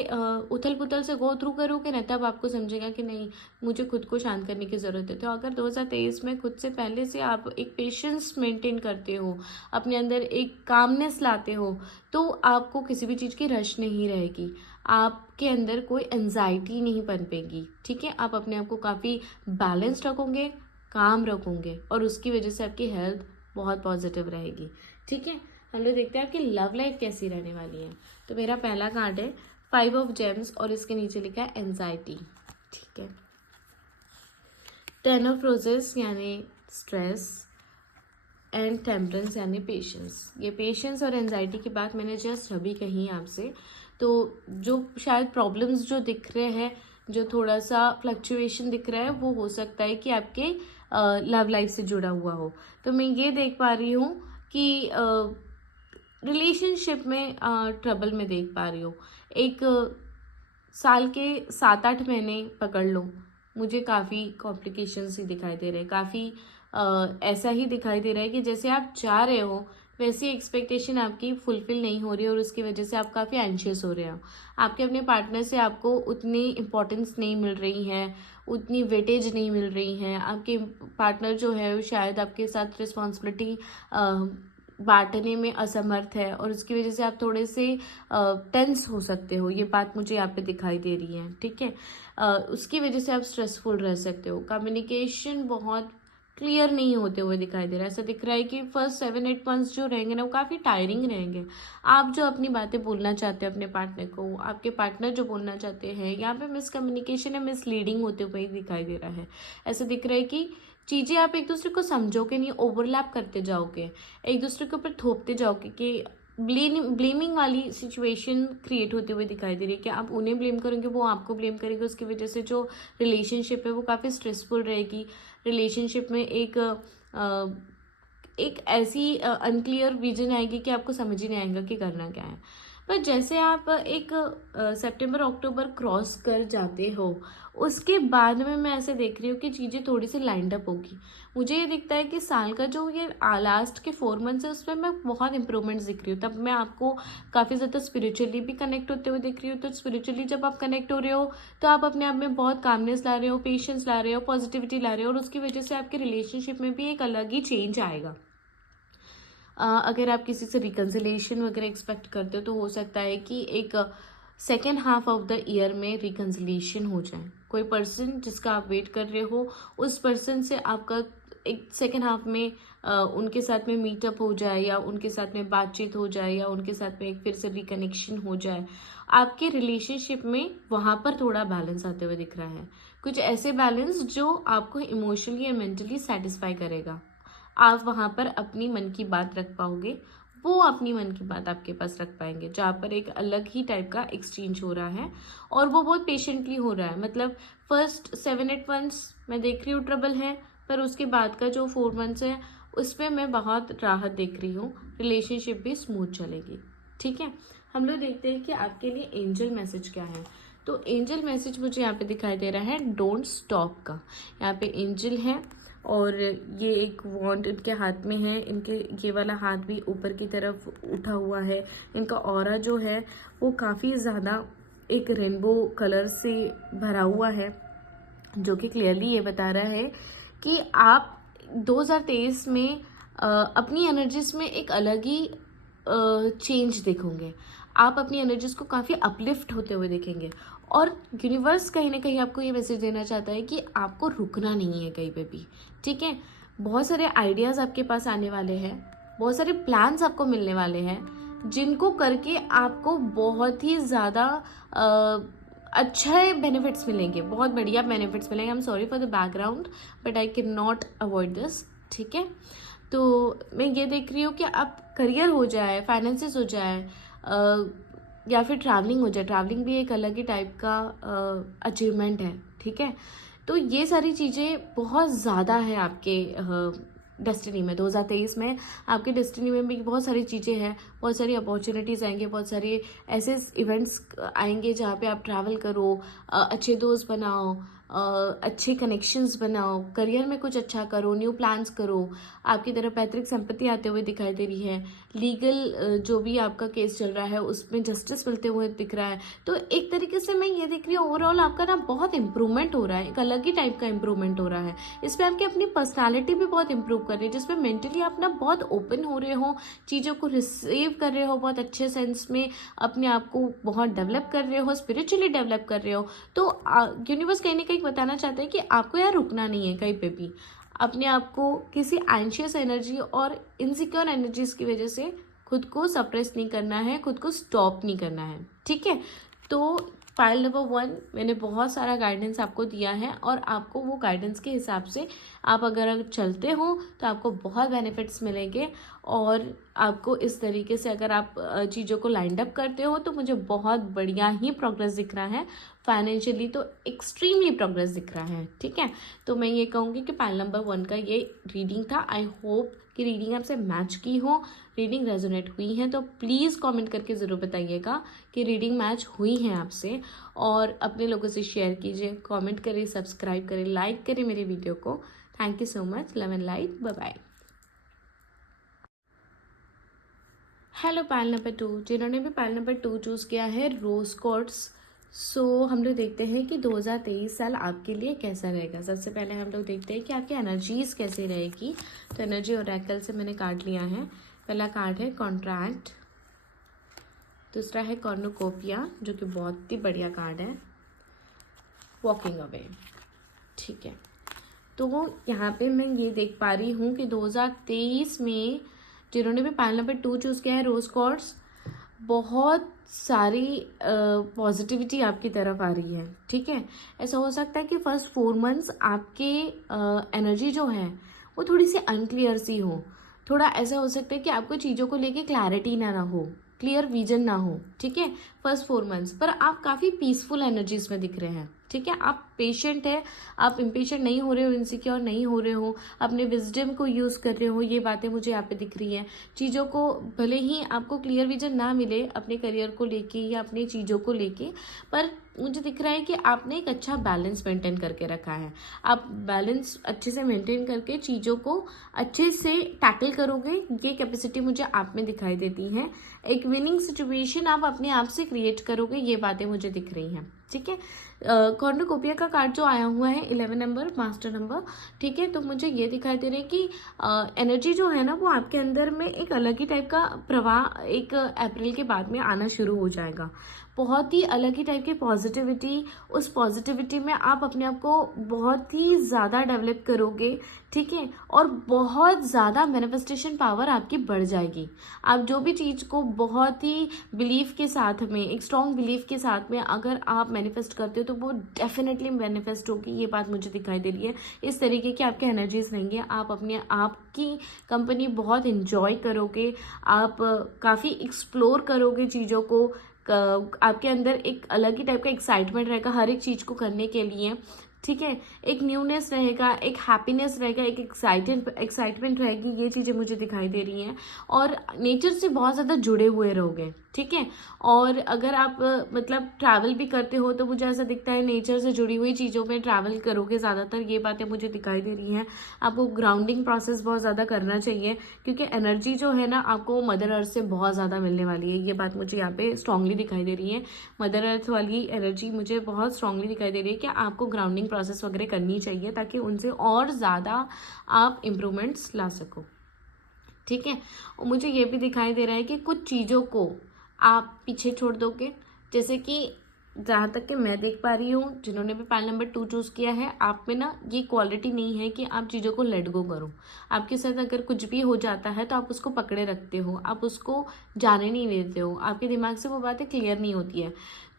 उथल पुथल से गो थ्रू करोगे ना, तब आपको समझेगा कि नहीं, मुझे खुद को शांत करने की ज़रूरत है। तो अगर 2023 में खुद से पहले से आप एक पेशेंस मेंटेन करते हो, अपने अंदर एक कामनेस लाते हो, तो आपको किसी भी चीज़ की रश नहीं रहेगी, आपके अंदर कोई एंजाइटी नहीं पनपेगी। ठीक है, आप अपने आप को काफ़ी बैलेंस रखोगे, काम रखोगे, और उसकी वजह से आपकी हेल्थ बहुत पॉजिटिव रहेगी। ठीक है, हम लोग देखते हैं आपकी लव लाइफ कैसी रहने वाली है। तो मेरा पहला कार्ड है 5 ऑफ जेम्स और इसके नीचे लिखा है एंजाइटी। ठीक है, 10 ऑफ रोजेस यानी स्ट्रेस, एंड टेम्परेंस यानी पेशेंस। ये पेशेंस और एंजाइटी की बात मैंने जस्ट अभी कही आपसे। तो जो शायद प्रॉब्लम्स जो दिख रहे हैं, जो थोड़ा सा फ्लक्चुएशन दिख रहा है, वो हो सकता है कि आपके लव लाइफ से जुड़ा हुआ हो। तो मैं ये देख पा रही हूँ कि रिलेशनशिप में ट्रबल में देख पा रही हूँ। एक साल के 7-8 महीने पकड़ लो, मुझे काफ़ी कॉम्प्लिकेशंस ही दिखाई दे रहे हैं, काफ़ी ऐसा ही दिखाई दे रहा है कि जैसे आप चाह रहे हो वैसी एक्सपेक्टेशन आपकी फुलफिल नहीं हो रही है, और उसकी वजह से आप काफ़ी एंशियस हो रहे हो। आपके अपने पार्टनर से आपको उतनी इम्पोर्टेंस नहीं मिल रही है, उतनी वेटेज नहीं मिल रही है। आपके पार्टनर जो है वो शायद आपके साथ रिस्पॉन्सिबिलिटी बांटने में असमर्थ है, और उसकी वजह से आप थोड़े से टेंस हो सकते हो। ये बात मुझे यहाँ पे दिखाई दे रही है। ठीक है, उसकी वजह से आप स्ट्रेसफुल रह सकते हो। कम्युनिकेशन बहुत क्लियर नहीं होते हुए दिखाई दे रहा है। ऐसा दिख रहा है कि फर्स्ट 7-8 मंथ्स जो रहेंगे ना, वो काफ़ी टायरिंग रहेंगे। आप जो अपनी बातें बोलना चाहते हो अपने पार्टनर को, आपके पार्टनर जो बोलना चाहते हैं, यहाँ पे मिसकम्युनिकेशन या मिसलीडिंग होते हुए दिखाई दे रहा है। ऐसा दिख रहा है कि चीज़ें आप एक दूसरे को समझोगे नहीं, ओवरलैप करते जाओगे, एक दूसरे के ऊपर थोपते जाओगे, कि ब्लेमिंग वाली सिचुएशन क्रिएट होती हुई दिखाई दे रही है कि आप उन्हें ब्लेम करेंगे, वो आपको ब्लेम करेंगे। उसकी वजह से जो रिलेशनशिप है वो काफ़ी स्ट्रेसफुल रहेगी। रिलेशनशिप में एक ऐसी अनक्लियर विजन आएगी कि आपको समझ ही नहीं आएगा कि करना क्या है। पर जैसे आप एक सितंबर अक्टूबर क्रॉस कर जाते हो, उसके बाद में मैं ऐसे देख रही हूँ कि चीज़ें थोड़ी सी लाइंड अप होगी। मुझे ये दिखता है कि साल का जो ये लास्ट के 4 मंथ्स है, उसमें मैं बहुत इंप्रूवमेंट्स दिख रही हूँ। तब मैं आपको काफ़ी ज़्यादा स्पिरिचुअली भी कनेक्ट होते हुए दिख रही हूँ। तो स्पिरिचुअली जब आप कनेक्ट हो रहे हो तो आप अपने आप में बहुत कामनेस ला रहे हो, पेशेंस ला रहे हो, पॉजिटिविटी ला रहे हो, और उसकी वजह से आपके रिलेशनशिप में भी एक अलग ही चेंज आएगा। अगर आप किसी से रिकन्सिलेशन वगैरह एक्सपेक्ट करते हो तो हो सकता है कि एक second half of the year में रिकन्सिलेशन हो जाए। कोई पर्सन जिसका आप वेट कर रहे हो, उस पर्सन से आपका एक सेकेंड हाफ में उनके साथ में मीटअप हो जाए, या उनके साथ में बातचीत हो जाए, या उनके साथ में एक फिर से रिकनेक्शन हो जाए। आपके रिलेशनशिप में वहाँ पर थोड़ा बैलेंस आते हुए दिख रहा है, कुछ ऐसे बैलेंस जो आपको इमोशनली या मेंटली सेटिस्फाई करेगा। आप वहाँ पर अपनी मन की बात रख पाओगे, वो अपनी मन की बात आपके पास रख पाएंगे, जहाँ पर एक अलग ही टाइप का एक्सचेंज हो रहा है और वो बहुत पेशेंटली हो रहा है। मतलब फर्स्ट 7-8 मंथ्स मैं देख रही हूँ ट्रबल है, पर उसके बाद का जो 4 मंथ्स है उसमें मैं बहुत राहत देख रही हूँ, रिलेशनशिप भी स्मूथ चलेगी। ठीक है, हम लोग देखते हैं कि आपके लिए एंजल मैसेज क्या है। तो एंजल मैसेज मुझे यहाँ पे दिखाई दे रहा है डोंट स्टॉप का। यहाँ पे एंजल है और ये एक वॉन्ड इनके हाथ में है, इनके ये वाला हाथ भी ऊपर की तरफ उठा हुआ है। इनका ऑरा जो है वो काफ़ी ज़्यादा एक रेनबो कलर से भरा हुआ है, जो कि क्लियरली ये बता रहा है कि आप 2023 में अपनी एनर्जीज में एक अलग ही चेंज देखोगे। आप अपनी एनर्जीज को काफ़ी अपलिफ्ट होते हुए देखेंगे और यूनिवर्स कहीं ना कहीं आपको ये मैसेज देना चाहता है कि आपको रुकना नहीं है कहीं पे भी। ठीक है, बहुत सारे आइडियाज़ आपके पास आने वाले हैं, बहुत सारे प्लान्स आपको मिलने वाले हैं, जिनको करके आपको बहुत ही ज़्यादा अच्छे बेनिफिट्स मिलेंगे, बहुत बढ़िया बेनिफिट्स मिलेंगे। I am sorry for the background but I can not avoid this. ठीक है, तो मैं ये देख रही हूँ कि आप करियर हो जाए, फाइनेंसेस हो जाए, या फिर ट्रैवलिंग हो जाए। ट्रैवलिंग भी एक अलग ही टाइप का अचीवमेंट है। ठीक है, तो ये सारी चीज़ें बहुत ज़्यादा है आपके डेस्टिनी में। 2023 में आपके डेस्टिनी में भी बहुत सारी चीज़ें हैं, बहुत सारी अपॉर्चुनिटीज़ आएंगे, बहुत सारी ऐसे इवेंट्स आएंगे जहाँ पे आप ट्रैवल करो, अच्छे दोस्त बनाओ, अच्छे कनेक्शंस बनाओ, करियर में कुछ अच्छा करो, न्यू प्लान्स करो। आपकी तरफ पैतृक संपत्ति आते हुए दिखाई दे रही है। लीगल जो भी आपका केस चल रहा है उसमें जस्टिस मिलते हुए दिख रहा है। तो एक तरीके से मैं ये देख रही हूँ ओवरऑल आपका ना बहुत इंप्रूवमेंट हो रहा है, एक अलग ही टाइप का इंप्रूवमेंट हो रहा है। इसमें आपकी अपनी पर्सनैलिटी भी बहुत इंप्रूव कर रही है, जिसमें मेंटली आप ना बहुत ओपन हो रहे हो, चीज़ों को रिसीव कर रहे हो, बहुत अच्छे सेंस में अपने आप को बहुत डेवलप कर रहे हो, स्पिरिचुअली डेवलप कर रहे हो। तो यूनिवर्स कहीं ना कहीं बताना चाहता है कि आपको यार रुकना नहीं है कहीं पे भी। अपने आप को किसी एंशियस एनर्जी और इनसिक्योर एनर्जीज की वजह से खुद को सप्रेस नहीं करना है, खुद को स्टॉप नहीं करना है। ठीक है, तो फाइल नंबर 1 मैंने बहुत सारा गाइडेंस आपको दिया है और आपको वो गाइडेंस के हिसाब से आप अगर चलते हो तो आपको बहुत बेनिफिट्स मिलेंगे। और आपको इस तरीके से अगर आप चीज़ों को लाइंड अप करते हो तो मुझे बहुत बढ़िया ही प्रोग्रेस दिख रहा है। फाइनेंशियली तो एक्सट्रीमली प्रोग्रेस दिख रहा है। ठीक है, तो मैं ये कहूँगी कि फाइल नंबर 1 का ये रीडिंग था। आई होप कि रीडिंग आपसे मैच की हो, रीडिंग रेजोनेट हुई है, तो प्लीज़ कमेंट करके ज़रूर बताइएगा कि रीडिंग मैच हुई है आपसे, और अपने लोगों से शेयर कीजिए, कमेंट करें, सब्सक्राइब करें, लाइक करें मेरे वीडियो को। Thank you so much, love and light, bye bye. Hello pile number 2, जिन्होंने भी पायल नंबर 2 चूज़ किया है रोज कॉर्ड्स। सो हम लोग देखते हैं कि 2023 साल आपके लिए कैसा रहेगा। सबसे पहले हम लोग देखते हैं कि आपकी एनर्जीज कैसे रहेगी। तो एनर्जी ओरेकल से मैंने कार्ड लिया है। पहला कार्ड है कॉन्ट्रैक्ट, दूसरा है कॉर्नुकोपिया जो कि बहुत ही बढ़िया कार्ड है, वॉकिंग अवे। ठीक है, तो यहाँ पे मैं ये देख पा रही हूँ कि 2023 में जिन्होंने भी पायल नंबर 2 चूज़ किया है रोज कॉर्ड्स, बहुत सारी पॉजिटिविटी आपकी तरफ आ रही है। ठीक है, ऐसा हो सकता है कि फर्स्ट 4 मंथ्स आपके एनर्जी जो है वो थोड़ी सी अनक्लियर सी हो। थोड़ा ऐसा हो सकता है कि आपको चीज़ों को लेके क्लैरिटी ना हो, क्लियर विजन ना हो। ठीक है, फर्स्ट 4 मंथ्स पर आप काफ़ी पीसफुल एनर्जीज में दिख रहे हैं। ठीक है, आप पेशेंट है, आप इम्पेशेंट नहीं हो रहे हो, इनसिक्योर नहीं हो रहे हो, अपने विजडम को यूज़ कर रहे हो। ये बातें मुझे यहाँ पे दिख रही हैं। चीज़ों को भले ही आपको क्लियर विजन ना मिले अपने करियर को लेके या अपनी चीज़ों को लेके, पर मुझे दिख रहा है कि आपने एक अच्छा बैलेंस मेंटेन करके रखा है। आप बैलेंस अच्छे से मेंटेन करके चीज़ों को अच्छे से टैकल करोगे, ये कैपेसिटी मुझे आप में दिखाई देती है। एक विनिंग सिचुएशन आप अपने आप से क्रिएट करोगे, ये बातें मुझे दिख रही हैं। ठीक है, कॉर्नुकोपिया का कार्ड जो आया हुआ है 11 नंबर, मास्टर नंबर, ठीक है। तो मुझे ये दिखाई दे रहा है कि एनर्जी जो है ना वो आपके अंदर में एक अलग ही टाइप का प्रवाह एक अप्रैल के बाद में आना शुरू हो जाएगा। बहुत ही अलग ही टाइप की पॉजिटिविटी, उस पॉजिटिविटी में आप अपने आप को बहुत ही ज़्यादा डेवलप करोगे, ठीक है। और बहुत ज़्यादा मैनिफेस्टेशन पावर आपकी बढ़ जाएगी। आप जो भी चीज़ को बहुत ही बिलीव के साथ में, एक स्ट्रॉन्ग बिलीव के साथ में अगर आप मैनिफेस्ट करते हो तो वो डेफिनेटली मैनिफेस्ट होगी। ये बात मुझे दिखाई दे रही है। इस तरीके की आपके एनर्जीज रहेंगे। आप अपने आप की कंपनी बहुत इंजॉय करोगे, आप काफ़ी एक्सप्लोर करोगे चीज़ों को। आपके अंदर एक अलग ही टाइप का एक्साइटमेंट रहेगा हर एक चीज़ को करने के लिए, ठीक है। एक न्यूनेस रहेगा, एक हैप्पीनेस रहेगा, एक एक्साइटमेंट रहेगी। ये चीज़ें मुझे दिखाई दे रही हैं। और नेचर से बहुत ज़्यादा जुड़े हुए रहोगे, ठीक है। और अगर आप मतलब ट्रैवल भी करते हो तो मुझे ऐसा दिखता है नेचर से जुड़ी हुई चीज़ों में ट्रैवल करोगे ज़्यादातर। ये बातें मुझे दिखाई दे रही हैं। आपको ग्राउंडिंग प्रोसेस बहुत ज़्यादा करना चाहिए, क्योंकि एनर्जी जो है ना आपको मदर अर्थ से बहुत ज़्यादा मिलने वाली है। ये बात मुझे यहाँ पे स्ट्रांगली दिखाई दे रही है। मदर अर्थ वाली एनर्जी मुझे बहुत स्ट्रांगली दिखाई दे रही है कि आपको ग्राउंडिंग प्रोसेस वगैरह करनी चाहिए, ताकि उनसे और ज़्यादा आप इम्प्रूवमेंट्स ला सको, ठीक है। और मुझे ये भी दिखाई दे रहा है कि कुछ चीज़ों को आप पीछे छोड़ दोगे। जैसे कि जहाँ तक कि मैं देख पा रही हूँ, जिन्होंने भी पाइल नंबर 2 चूज़ किया है, आप में ना ये क्वालिटी नहीं है कि आप चीज़ों को लेट गो करो। आपके साथ अगर कुछ भी हो जाता है तो आप उसको पकड़े रखते हो, आप उसको जाने नहीं देते हो, आपके दिमाग से वो बातें क्लियर नहीं होती है।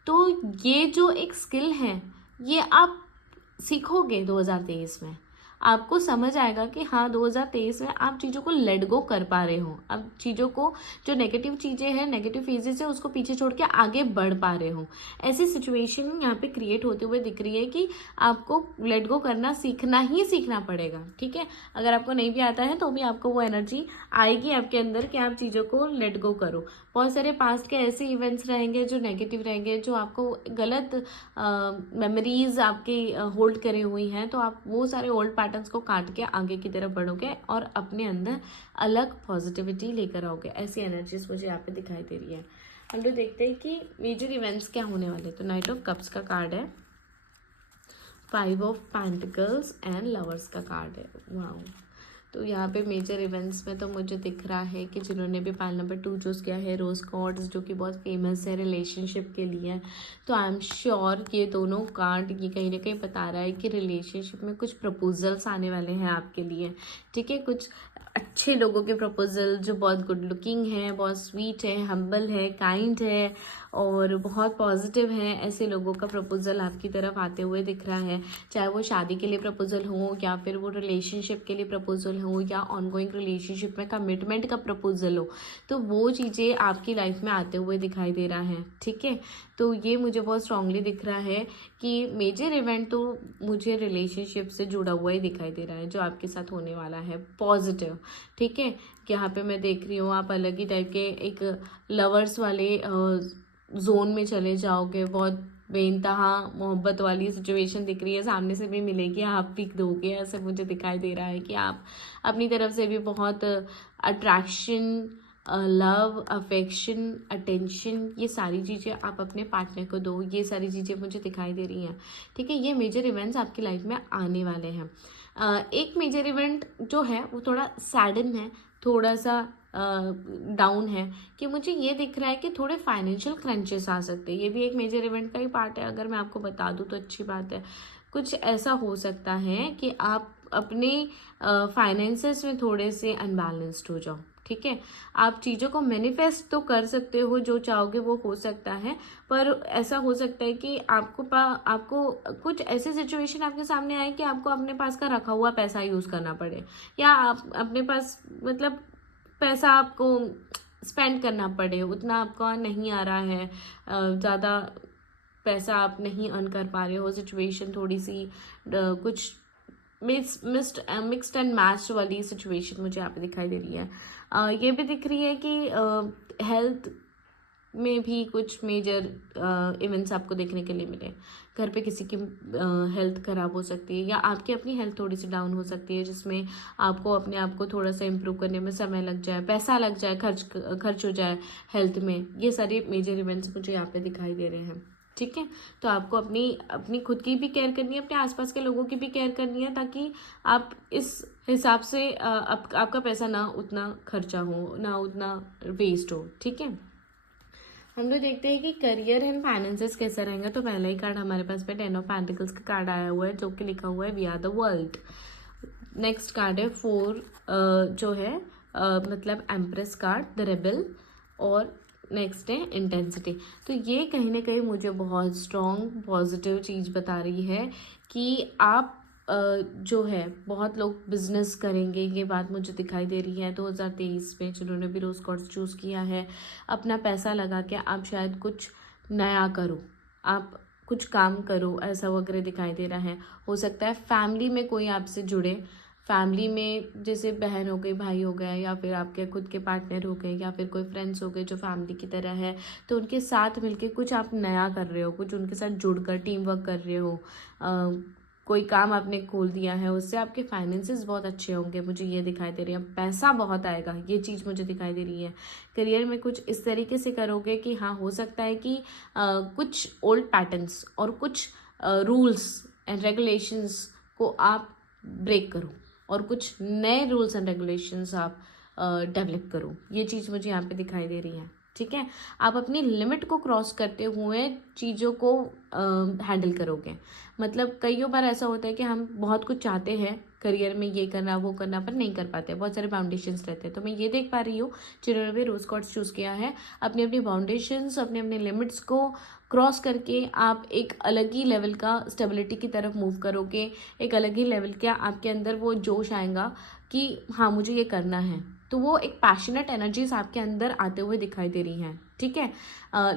तो ये जो एक स्किल है ये आप सीखोगे 2023 में। आपको समझ आएगा कि हाँ 2023 में आप चीज़ों को लेट गो कर पा रहे हो। अब चीज़ों को, जो नेगेटिव चीज़ें हैं, नेगेटिव फेजेस है, उसको पीछे छोड़ के आगे बढ़ पा रहे हो। ऐसी सिचुएशन यहाँ पे क्रिएट होते हुए दिख रही है कि आपको लेट गो करना सीखना पड़ेगा, ठीक है। अगर आपको नहीं भी आता है तो भी आपको वो एनर्जी आएगी आपके अंदर कि आप चीज़ों को लेट गो करो। बहुत सारे पास्ट के ऐसे इवेंट्स रहेंगे जो नेगेटिव रहेंगे, जो आपको गलत मेमोरीज आपकी होल्ड करी हुई हैं, तो आप वो सारे ओल्ड पैटर्न्स को काट के आगे की तरफ बढ़ोगे और अपने अंदर अलग पॉजिटिविटी लेकर आओगे। ऐसी एनर्जीज मुझे यहाँ पे दिखाई दे रही है। हम लोग देखते हैं कि मेजर इवेंट्स क्या होने वाले। तो नाइट ऑफ कप्स का कार्ड है, 5 ऑफ पेंटिकल्स एंड लवर्स का कार्ड है। वाओ। तो यहाँ पे मेजर इवेंट्स में तो मुझे दिख रहा है कि जिन्होंने भी पाइल नंबर 2 चूज़ किया है, रोज कॉर्ड्स, जो कि बहुत फेमस है रिलेशनशिप के लिए, तो आई एम श्योर कि ये दोनों कार्ड ये कहीं ना कहीं बता रहा है कि रिलेशनशिप में कुछ प्रपोजल्स आने वाले हैं आपके लिए, ठीक है। कुछ अच्छे लोगों के प्रपोजल जो बहुत गुड लुकिंग है, बहुत स्वीट है, हम्बल है, काइंड है और बहुत पॉजिटिव है, ऐसे लोगों का प्रपोजल आपकी तरफ आते हुए दिख रहा है। चाहे वो शादी के लिए प्रपोजल हो या फिर वो रिलेशनशिप के लिए प्रपोजल हो या ऑनगोइंग रिलेशनशिप में कमिटमेंट का प्रपोजल हो, तो वो चीज़ें आपकी लाइफ में आते हुए दिखाई दे रहा है, ठीक है। तो ये मुझे बहुत स्ट्रांगली दिख रहा है कि मेजर इवेंट तो मुझे रिलेशनशिप से जुड़ा हुआ ही दिखाई दे रहा है, जो आपके साथ होने वाला है पॉजिटिव, ठीक है। यहाँ पे मैं देख रही हूँ आप अलग ही टाइप के एक लवर्स वाले जोन में चले जाओगे। बहुत बेइंतहा मोहब्बत वाली सिचुएशन दिख रही है, सामने से भी मिलेगी, आप भी दोगे, ऐसे मुझे दिखाई दे रहा है कि आप अपनी तरफ से भी बहुत अट्रैक्शन, लव, अफेक्शन, अटेंशन, ये सारी चीज़ें आप अपने पार्टनर को दो। ये सारी चीज़ें मुझे दिखाई दे रही हैं, ठीक है। ये मेजर इवेंट्स आपकी लाइफ में आने वाले हैं। एक मेजर इवेंट जो है वो थोड़ा सैडन है, थोड़ा सा डाउन है, कि मुझे ये दिख रहा है कि थोड़े फाइनेंशियल क्रंचेस आ सकते हैं। ये भी एक मेजर इवेंट का ही पार्ट है। अगर मैं आपको बता दूँ तो अच्छी बात है। कुछ ऐसा हो सकता है कि आप अपने फाइनेंसेस में थोड़े से अनबैलेंस्ड हो जाओ, ठीक है। आप चीज़ों को मैनिफेस्ट तो कर सकते हो, जो चाहोगे वो हो सकता है, पर ऐसा हो सकता है कि आपको कुछ ऐसी सिचुएशन आपके सामने आए कि आपको अपने पास का रखा हुआ पैसा यूज़ करना पड़े, या आप अपने पास मतलब पैसा आपको स्पेंड करना पड़े, उतना आपका नहीं आ रहा है, ज़्यादा पैसा आप नहीं अर्न कर पा रहे हो। सिचुएशन थोड़ी सी कुछ मिक्स्ड एंड मैच्ड वाली सिचुएशन मुझे यहाँ पे दिखाई दे रही है। ये भी दिख रही है कि हेल्थ में भी कुछ मेजर इवेंट्स आपको देखने के लिए मिले। घर पे किसी की हेल्थ ख़राब हो सकती है, या आपकी अपनी हेल्थ थोड़ी सी डाउन हो सकती है, जिसमें आपको अपने आप को थोड़ा सा इम्प्रूव करने में समय लग जाए, पैसा लग जाए, खर्च हो जाए हेल्थ में। ये सारे मेजर इवेंट्स मुझे यहाँ पे दिखाई दे रहे हैं, ठीक है। तो आपको अपनी अपनी खुद की भी केयर करनी है, अपने आसपास के लोगों की भी केयर करनी है, ताकि आप इस हिसाब से आपका पैसा ना उतना खर्चा हो, ना उतना वेस्ट हो। ठीक है। हम लोग देखते हैं कि करियर एंड फाइनेंसेस कैसा रहेंगे। तो पहला ही कार्ड हमारे पास पे 10 ऑफ पेंटिकल्स का कार्ड आया हुआ है, जो कि लिखा हुआ है we are the world. Next card है 4 जो है मतलब एम्प्रेस कार्ड, द रेबल। और नेक्स्ट है इंटेंसिटी। तो ये कहीं ना कहीं मुझे बहुत स्ट्रॉन्ग पॉजिटिव चीज़ बता रही है कि आप जो है बहुत लोग बिजनेस करेंगे, ये बात मुझे दिखाई दे रही है 2023 में। जिन्होंने भी रोज कॉर्ड्स चूज़ किया है, अपना पैसा लगा के आप शायद कुछ नया करो, आप कुछ काम करो, ऐसा वगैरह दिखाई दे रहा है। हो सकता है फैमिली में कोई आपसे जुड़े, फैमिली में जैसे बहन हो गई, भाई हो गए, या फिर आपके खुद के पार्टनर हो गए, या फिर कोई फ्रेंड्स हो गए जो फैमिली की तरह है। तो उनके साथ मिलके कुछ आप नया कर रहे हो, कुछ उनके साथ जुड़कर टीम वर्क कर रहे हो, कोई काम आपने खोल दिया है, उससे आपके फाइनेंसेस बहुत अच्छे होंगे, मुझे ये दिखाई दे रही है। पैसा बहुत आएगा, ये चीज़ मुझे दिखाई दे रही है। करियर में कुछ इस तरीके से करोगे कि हाँ, हो सकता है कि कुछ ओल्ड पैटर्न्स और कुछ रूल्स एंड रेगुलेशंस को आप ब्रेक करो और कुछ नए रूल्स एंड रेगुलेशंस आप डेवलप करो। ये चीज़ मुझे यहाँ पे दिखाई दे रही है। ठीक है। आप अपनी लिमिट को क्रॉस करते हुए चीज़ों को हैंडल करोगे। मतलब कई बार ऐसा होता है कि हम बहुत कुछ चाहते हैं करियर में, ये करना वो करना, पर नहीं कर पाते, बहुत सारे बाउंडेशंस रहते हैं। तो मैं ये देख पा रही हूँ जिन्होंने भी रोज कॉर्ड्स चूज़ किया है, अपनी अपनी बाउंडेशंस, अपने अपने लिमिट्स को क्रॉस करके आप एक अलग ही लेवल का स्टेबिलिटी की तरफ मूव करोगे। एक अलग ही लेवल का आपके अंदर वो जोश आएगा कि हाँ, मुझे ये करना है। तो वो एक पैशनेट एनर्जीज आपके अंदर आते हुए दिखाई दे रही हैं। ठीक है।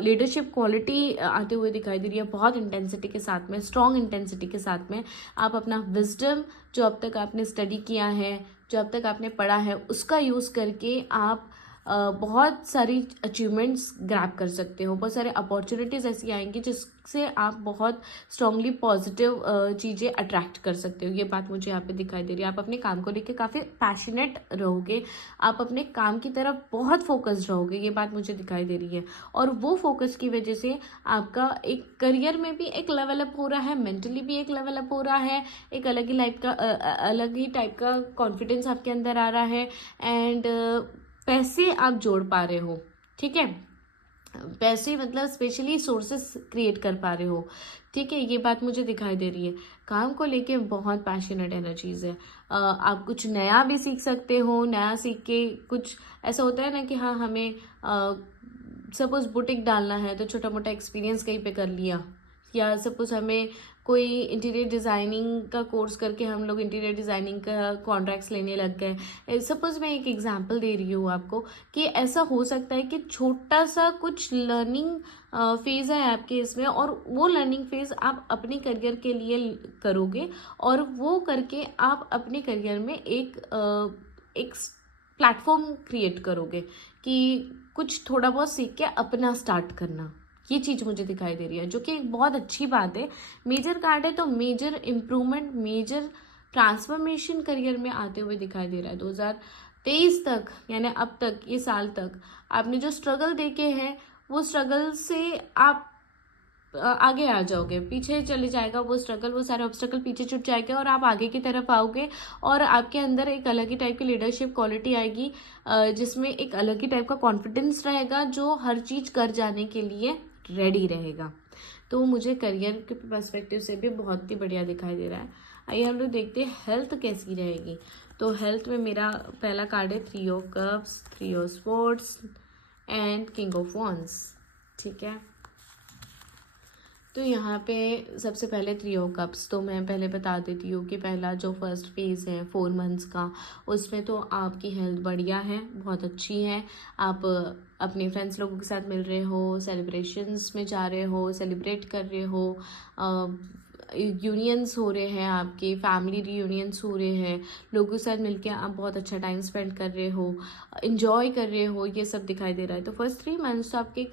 लीडरशिप क्वालिटी आते हुए दिखाई दे रही है, बहुत इंटेंसिटी के साथ में, स्ट्रॉन्ग इंटेंसिटी के साथ में। आप अपना विजडम जो अब तक आपने स्टडी किया है, जो अब तक आपने पढ़ा है, उसका यूज़ करके आप बहुत सारी अचीवमेंट्स ग्रैब कर सकते हो। बहुत सारे अपॉर्चुनिटीज़ ऐसी आएंगी जिससे आप बहुत स्ट्रांगली पॉजिटिव चीज़ें अट्रैक्ट कर सकते हो। ये बात मुझे यहाँ पे दिखाई दे रही है। आप अपने काम को लेकर काफ़ी पैशनेट रहोगे, आप अपने काम की तरफ बहुत फोकस्ड रहोगे, ये बात मुझे दिखाई दे रही है। और वो फोकस की वजह से आपका एक करियर में भी एक लेवल अप हो रहा है, मेंटली भी एक लेवल अप हो रहा है, एक अलग ही अलग ही टाइप का कॉन्फिडेंस आपके अंदर आ रहा है। एंड पैसे आप जोड़ पा रहे हो। ठीक है। पैसे मतलब स्पेशली सोर्सेस क्रिएट कर पा रहे हो। ठीक है। ये बात मुझे दिखाई दे रही है। काम को लेके बहुत पैशनेट एनर्जीज है। आप कुछ नया भी सीख सकते हो। नया सीख के कुछ ऐसा होता है ना कि हाँ, हमें सपोज बुटीक डालना है तो छोटा मोटा एक्सपीरियंस कहीं पे कर लिया, या सपोज हमें कोई इंटीरियर डिज़ाइनिंग का कोर्स करके हम लोग इंटीरियर डिज़ाइनिंग का कॉन्ट्रैक्ट्स लेने लग गए। सपोज मैं एक एग्जांपल दे रही हूँ आपको कि ऐसा हो सकता है कि छोटा सा कुछ लर्निंग फेज़ है आपके इसमें, और वो लर्निंग फेज़ आप अपने करियर के लिए करोगे, और वो करके आप अपने करियर में एक प्लेटफॉर्म क्रिएट करोगे कि कुछ थोड़ा बहुत सीख के अपना स्टार्ट करना। ये चीज़ मुझे दिखाई दे रही है, जो कि एक बहुत अच्छी बात है। मेजर कार्ड है तो major improvement, major transformation career में आते हुए दिखाई दे रहा है। 2023 तक, यानी अब तक, ये साल तक आपने जो स्ट्रगल देखे हैं, वो स्ट्रगल से आप आगे आ जाओगे, पीछे चले जाएगा वो स्ट्रगल, वो सारे ऑब्स्टेकल पीछे छूट जाएंगे और आप आगे की तरफ आओगे। और आपके अंदर एक अलग ही टाइप की लीडरशिप क्वालिटी आएगी, जिसमें एक अलग ही टाइप का कॉन्फिडेंस रहेगा, जो हर चीज़ कर जाने के लिए रेडी रहेगा। तो मुझे करियर के पर्सपेक्टिव से भी बहुत ही बढ़िया दिखाई दे रहा है। आइए हम लोग देखते हैं हेल्थ कैसी रहेगी। तो हेल्थ में मेरा पहला कार्ड है 3 of cups, 3 of swords and king of wands. ठीक है। तो यहाँ पे सबसे पहले 3 ऑफ कप्स, तो मैं पहले बता देती हूँ कि पहला जो फर्स्ट फेज़ है 4 मंथ्स का, उसमें तो आपकी हेल्थ बढ़िया है, बहुत अच्छी है। आप अपने फ्रेंड्स लोगों के साथ मिल रहे हो, सेलिब्रेशंस में जा रहे हो, सेलिब्रेट कर रहे हो, यूनियंस हो रहे हैं, आपके फैमिली रीयूनियंस हो रहे हैं, लोगों के साथ मिलके आप बहुत अच्छा टाइम स्पेंड कर रहे हो, इन्जॉय कर रहे हो, ये सब दिखाई दे रहा है। तो फर्स्ट 3 मंथ्स तो आपके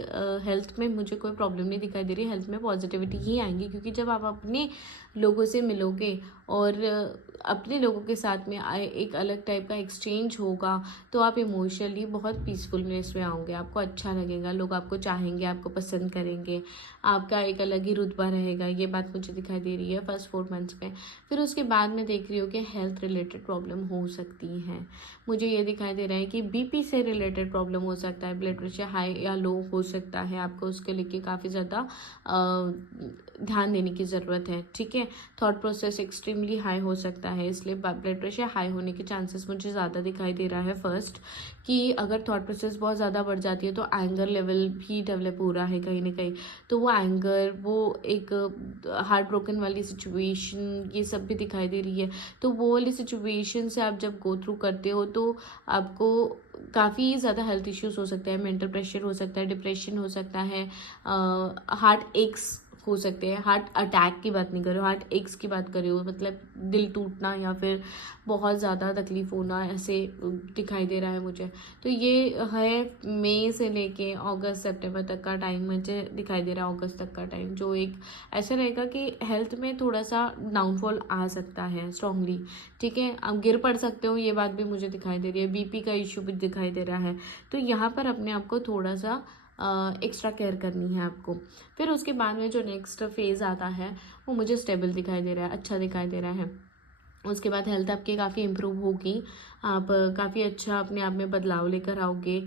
हेल्थ में मुझे कोई प्रॉब्लम नहीं दिखाई दे रही, हेल्थ में पॉजिटिविटी ही आएंगी, क्योंकि जब आप अपने लोगों से मिलोगे और अपने लोगों के साथ में एक अलग टाइप का एक्सचेंज होगा, तो आप इमोशनली बहुत पीसफुलनेस में आओगे, आपको अच्छा लगेगा, लोग आपको चाहेंगे, आपको पसंद करेंगे, आपका एक अलग ही रुतबा रहेगा। ये बात मुझे दिखाई दे रही है फर्स्ट 4 मंथ्स में। फिर उसके बाद मैं देख रही हूँ कि हेल्थ रिलेटेड प्रॉब्लम हो सकती है। मुझे ये दिखाई दे रहा है कि बीपी से रिलेटेड प्रॉब्लम हो सकता है, ब्लड प्रेशर हाई या लो हो सकता है, आपको उसके लेके काफ़ी ज़्यादा ध्यान देने की ज़रूरत है। ठीक है, थॉट प्रोसेस एक्सट्रीमली हाई हो सकता है, इसलिए ब्लड प्रेशर हाई होने के चांसेस मुझे ज़्यादा दिखाई दे रहा है। फर्स्ट कि अगर थॉट प्रोसेस बहुत ज़्यादा बढ़ जाती है तो एंगर लेवल भी डेवलप हो रहा है कहीं ना कहीं, तो वो एंगर, वो एक हार्ट ब्रोकन वाली सिचुएशन, ये सब भी दिखाई दे रही है। तो वो वाली सिचुएशन से आप जब गो थ्रू करते हो तो आपको काफ़ी ज़्यादा हेल्थ इश्यूज हो सकते हैं, मेंटल प्रेशर हो सकता है, डिप्रेशन हो सकता है, हार्ट एक्स हो सकते हैं। हार्ट अटैक की बात नहीं कर रही हूँ, हार्ट एक्स की बात कर रही हूँ, मतलब दिल टूटना या फिर बहुत ज़्यादा तकलीफ़ होना, ऐसे दिखाई दे रहा है मुझे। तो ये है मई से लेके अगस्त सितंबर तक का टाइम मुझे दिखाई दे रहा है, अगस्त तक का टाइम, जो एक ऐसा रहेगा कि हेल्थ में थोड़ा सा डाउनफॉल आ सकता है स्ट्रांगली। ठीक है, आप गिर पड़ सकते हो, ये बात भी मुझे दिखाई दे रही है, बीपी का इशू भी दिखाई दे रहा है। तो यहाँ पर अपने आप को थोड़ा सा एक्स्ट्रा केयर करनी है आपको। फिर उसके बाद में जो नेक्स्ट फेज़ आता है वो मुझे स्टेबल दिखाई दे रहा है, अच्छा दिखाई दे रहा है। उसके बाद हेल्थ आपकी काफ़ी इम्प्रूव होगी, आप काफ़ी अच्छा अपने आप में बदलाव लेकर आओगे।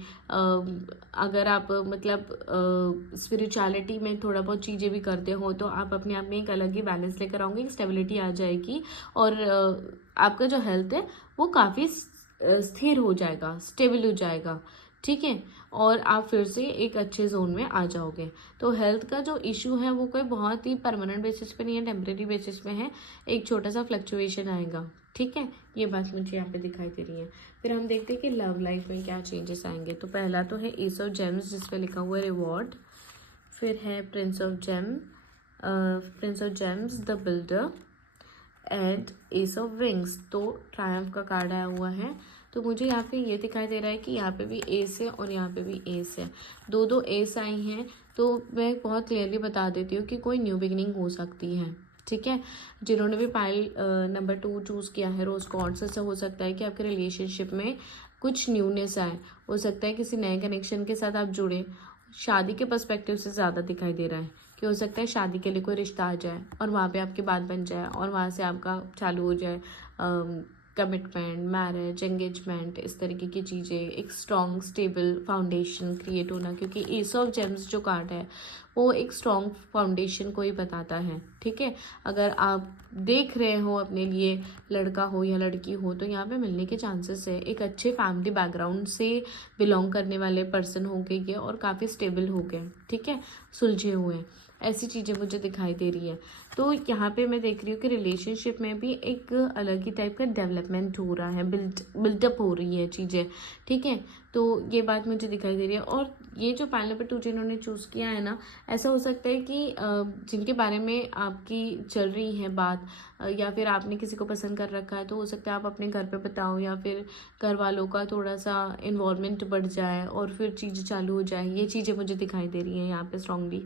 अगर आप मतलब स्पिरिचुअलिटी में थोड़ा बहुत चीज़ें भी करते हो तो आप अपने आप में एक अलग ही बैलेंस लेकर आओगे, एक स्टेबिलिटी आ जाएगी, और आपका जो हेल्थ है वो काफ़ी स्थिर हो जाएगा, स्टेबल हो जाएगा। ठीक है, और आप फिर से एक अच्छे जोन में आ जाओगे। तो हेल्थ का जो इशू है वो कोई बहुत ही परमानेंट बेसिस पे नहीं है, टेम्परेरी बेसिस पे है, एक छोटा सा फ्लक्चुएशन आएगा। ठीक है, ये बात मुझे यहाँ पे दिखाई दे रही है। फिर हम देखते हैं कि लव लाइफ में क्या चेंजेस आएंगे। तो पहला तो है एस ऑफ जेम्स, जिस पे लिखा हुआ है रिवॉर्ड। फिर है Prince of gems the builder and S of rings. तो ट्रायम्फ का कार्ड आया हुआ है। तो मुझे यहाँ पे ये दिखाई दे रहा है कि यहाँ पे भी एस है और यहाँ पे भी एस है, दो एस आई हैं। तो मैं बहुत क्लियरली बता देती हूँ कि कोई न्यू बिगिनिंग हो सकती है। ठीक है, जिन्होंने भी पाइल नंबर 2 चूज़ किया है रोज कॉर्ड्स, ऐसा हो सकता है कि आपके रिलेशनशिप में कुछ न्यूनेस आए, हो सकता है किसी नए कनेक्शन के साथ आप जुड़े। शादी के पर्सपेक्टिव से ज़्यादा दिखाई दे रहा है कि हो सकता है शादी के लिए कोई रिश्ता आ जाए और वहाँ पे आपकी बात बन जाए और वहाँ से आपका चालू हो जाए कमिटमेंट, मैरिज, एंगेजमेंट, इस तरीके की चीज़ें, एक स्ट्रॉन्ग स्टेबल फाउंडेशन क्रिएट होना, क्योंकि एस ऑफ जेम्स जो कार्ड है वो एक स्ट्रॉन्ग फाउंडेशन को ही बताता है। ठीक है, अगर आप देख रहे हो अपने लिए लड़का हो या लड़की हो तो यहाँ पे मिलने के चांसेस है, एक अच्छे फैमिली बैकग्राउंड से बिलोंग करने वाले पर्सन हो गए ये और काफ़ी स्टेबल हो गए। ठीक है, सुलझे हुए, ऐसी चीज़ें मुझे दिखाई दे रही है। तो यहाँ पे मैं देख रही हूँ कि रिलेशनशिप में भी एक अलग ही टाइप का डेवलपमेंट हो रहा है, बिल्डअप हो रही है चीज़ें। ठीक है, तो ये बात मुझे दिखाई दे रही है। और ये जो पाइल नंबर 2 जिन्होंने चूज़ किया है ना, ऐसा हो सकता है कि जिनके बारे में आपकी चल रही है बात, या फिर आपने किसी को पसंद कर रखा है, तो हो सकता है आप अपने घर पे बताओ या फिर घर वालों का थोड़ा सा इन्वॉल्वमेंट बढ़ जाए और फिर चीज़ें चालू हो जाए। ये चीज़ें मुझे दिखाई दे रही हैं यहाँ पे स्ट्रांगली।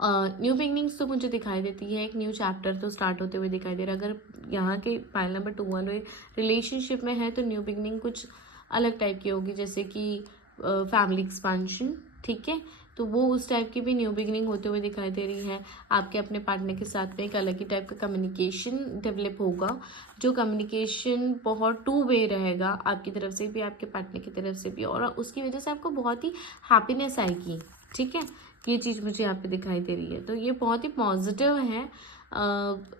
न्यू बिगनिंग्स तो मुझे दिखाई देती है, एक न्यू चैप्टर तो स्टार्ट होते हुए दिखाई दे रहा है। अगर यहाँ के पाइल नंबर 2 वाले रिलेशनशिप में है तो न्यू बिगनिंग कुछ अलग टाइप की होगी, जैसे कि फैमिली एक्सपांशन। ठीक है, तो वो उस टाइप की भी न्यू बिगनिंग होते हुए दिखाई दे रही है। आपके अपने पार्टनर के साथ में एक अलग ही टाइप का कम्युनिकेशन डेवलप होगा, जो कम्युनिकेशन बहुत टू वे रहेगा, आपकी तरफ से भी आपके पार्टनर की तरफ से भी, और उसकी वजह से आपको बहुत ही हैप्पीनेस आएगी। ठीक है, ये चीज़ मुझे यहाँ पे दिखाई दे रही है। तो ये बहुत ही पॉजिटिव है,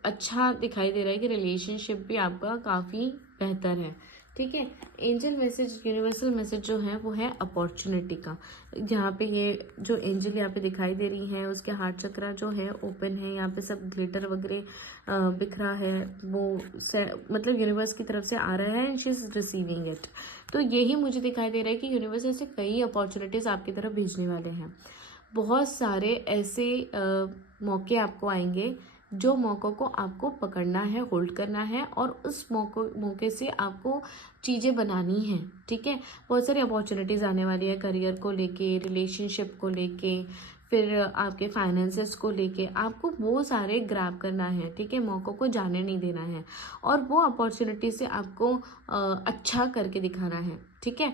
अच्छा दिखाई दे रहा है कि रिलेशनशिप भी आपका काफ़ी बेहतर है। ठीक है, एंजल मैसेज, यूनिवर्सल मैसेज जो है वो है अपॉर्चुनिटी का। जहाँ पे ये जो एंजल यहाँ पे दिखाई दे रही है उसके हार्ट चक्रा जो है ओपन है, यहाँ पे सब ग्लिटर वगैरह बिखरा है, वो मतलब यूनिवर्स की तरफ से आ रहा है and she is receiving it. तो यही मुझे दिखाई दे रहा है कि यूनिवर्स ऐसे कई अपॉर्चुनिटीज़ आपकी तरफ भेजने वाले हैं। बहुत सारे ऐसे मौके आपको आएंगे जो मौक़ों को आपको पकड़ना है, होल्ड करना है और उस मौके से आपको चीज़ें बनानी हैं। ठीक है, बहुत सारी अपॉर्चुनिटीज़ आने वाली है करियर को लेके, रिलेशनशिप को लेके, फिर आपके फाइनेंसेस को लेके आपको वो सारे ग्रैब करना है, ठीक है, मौक़ों को जाने नहीं देना है और वो अपॉर्चुनिटी से आपको अच्छा करके दिखाना है, ठीक है।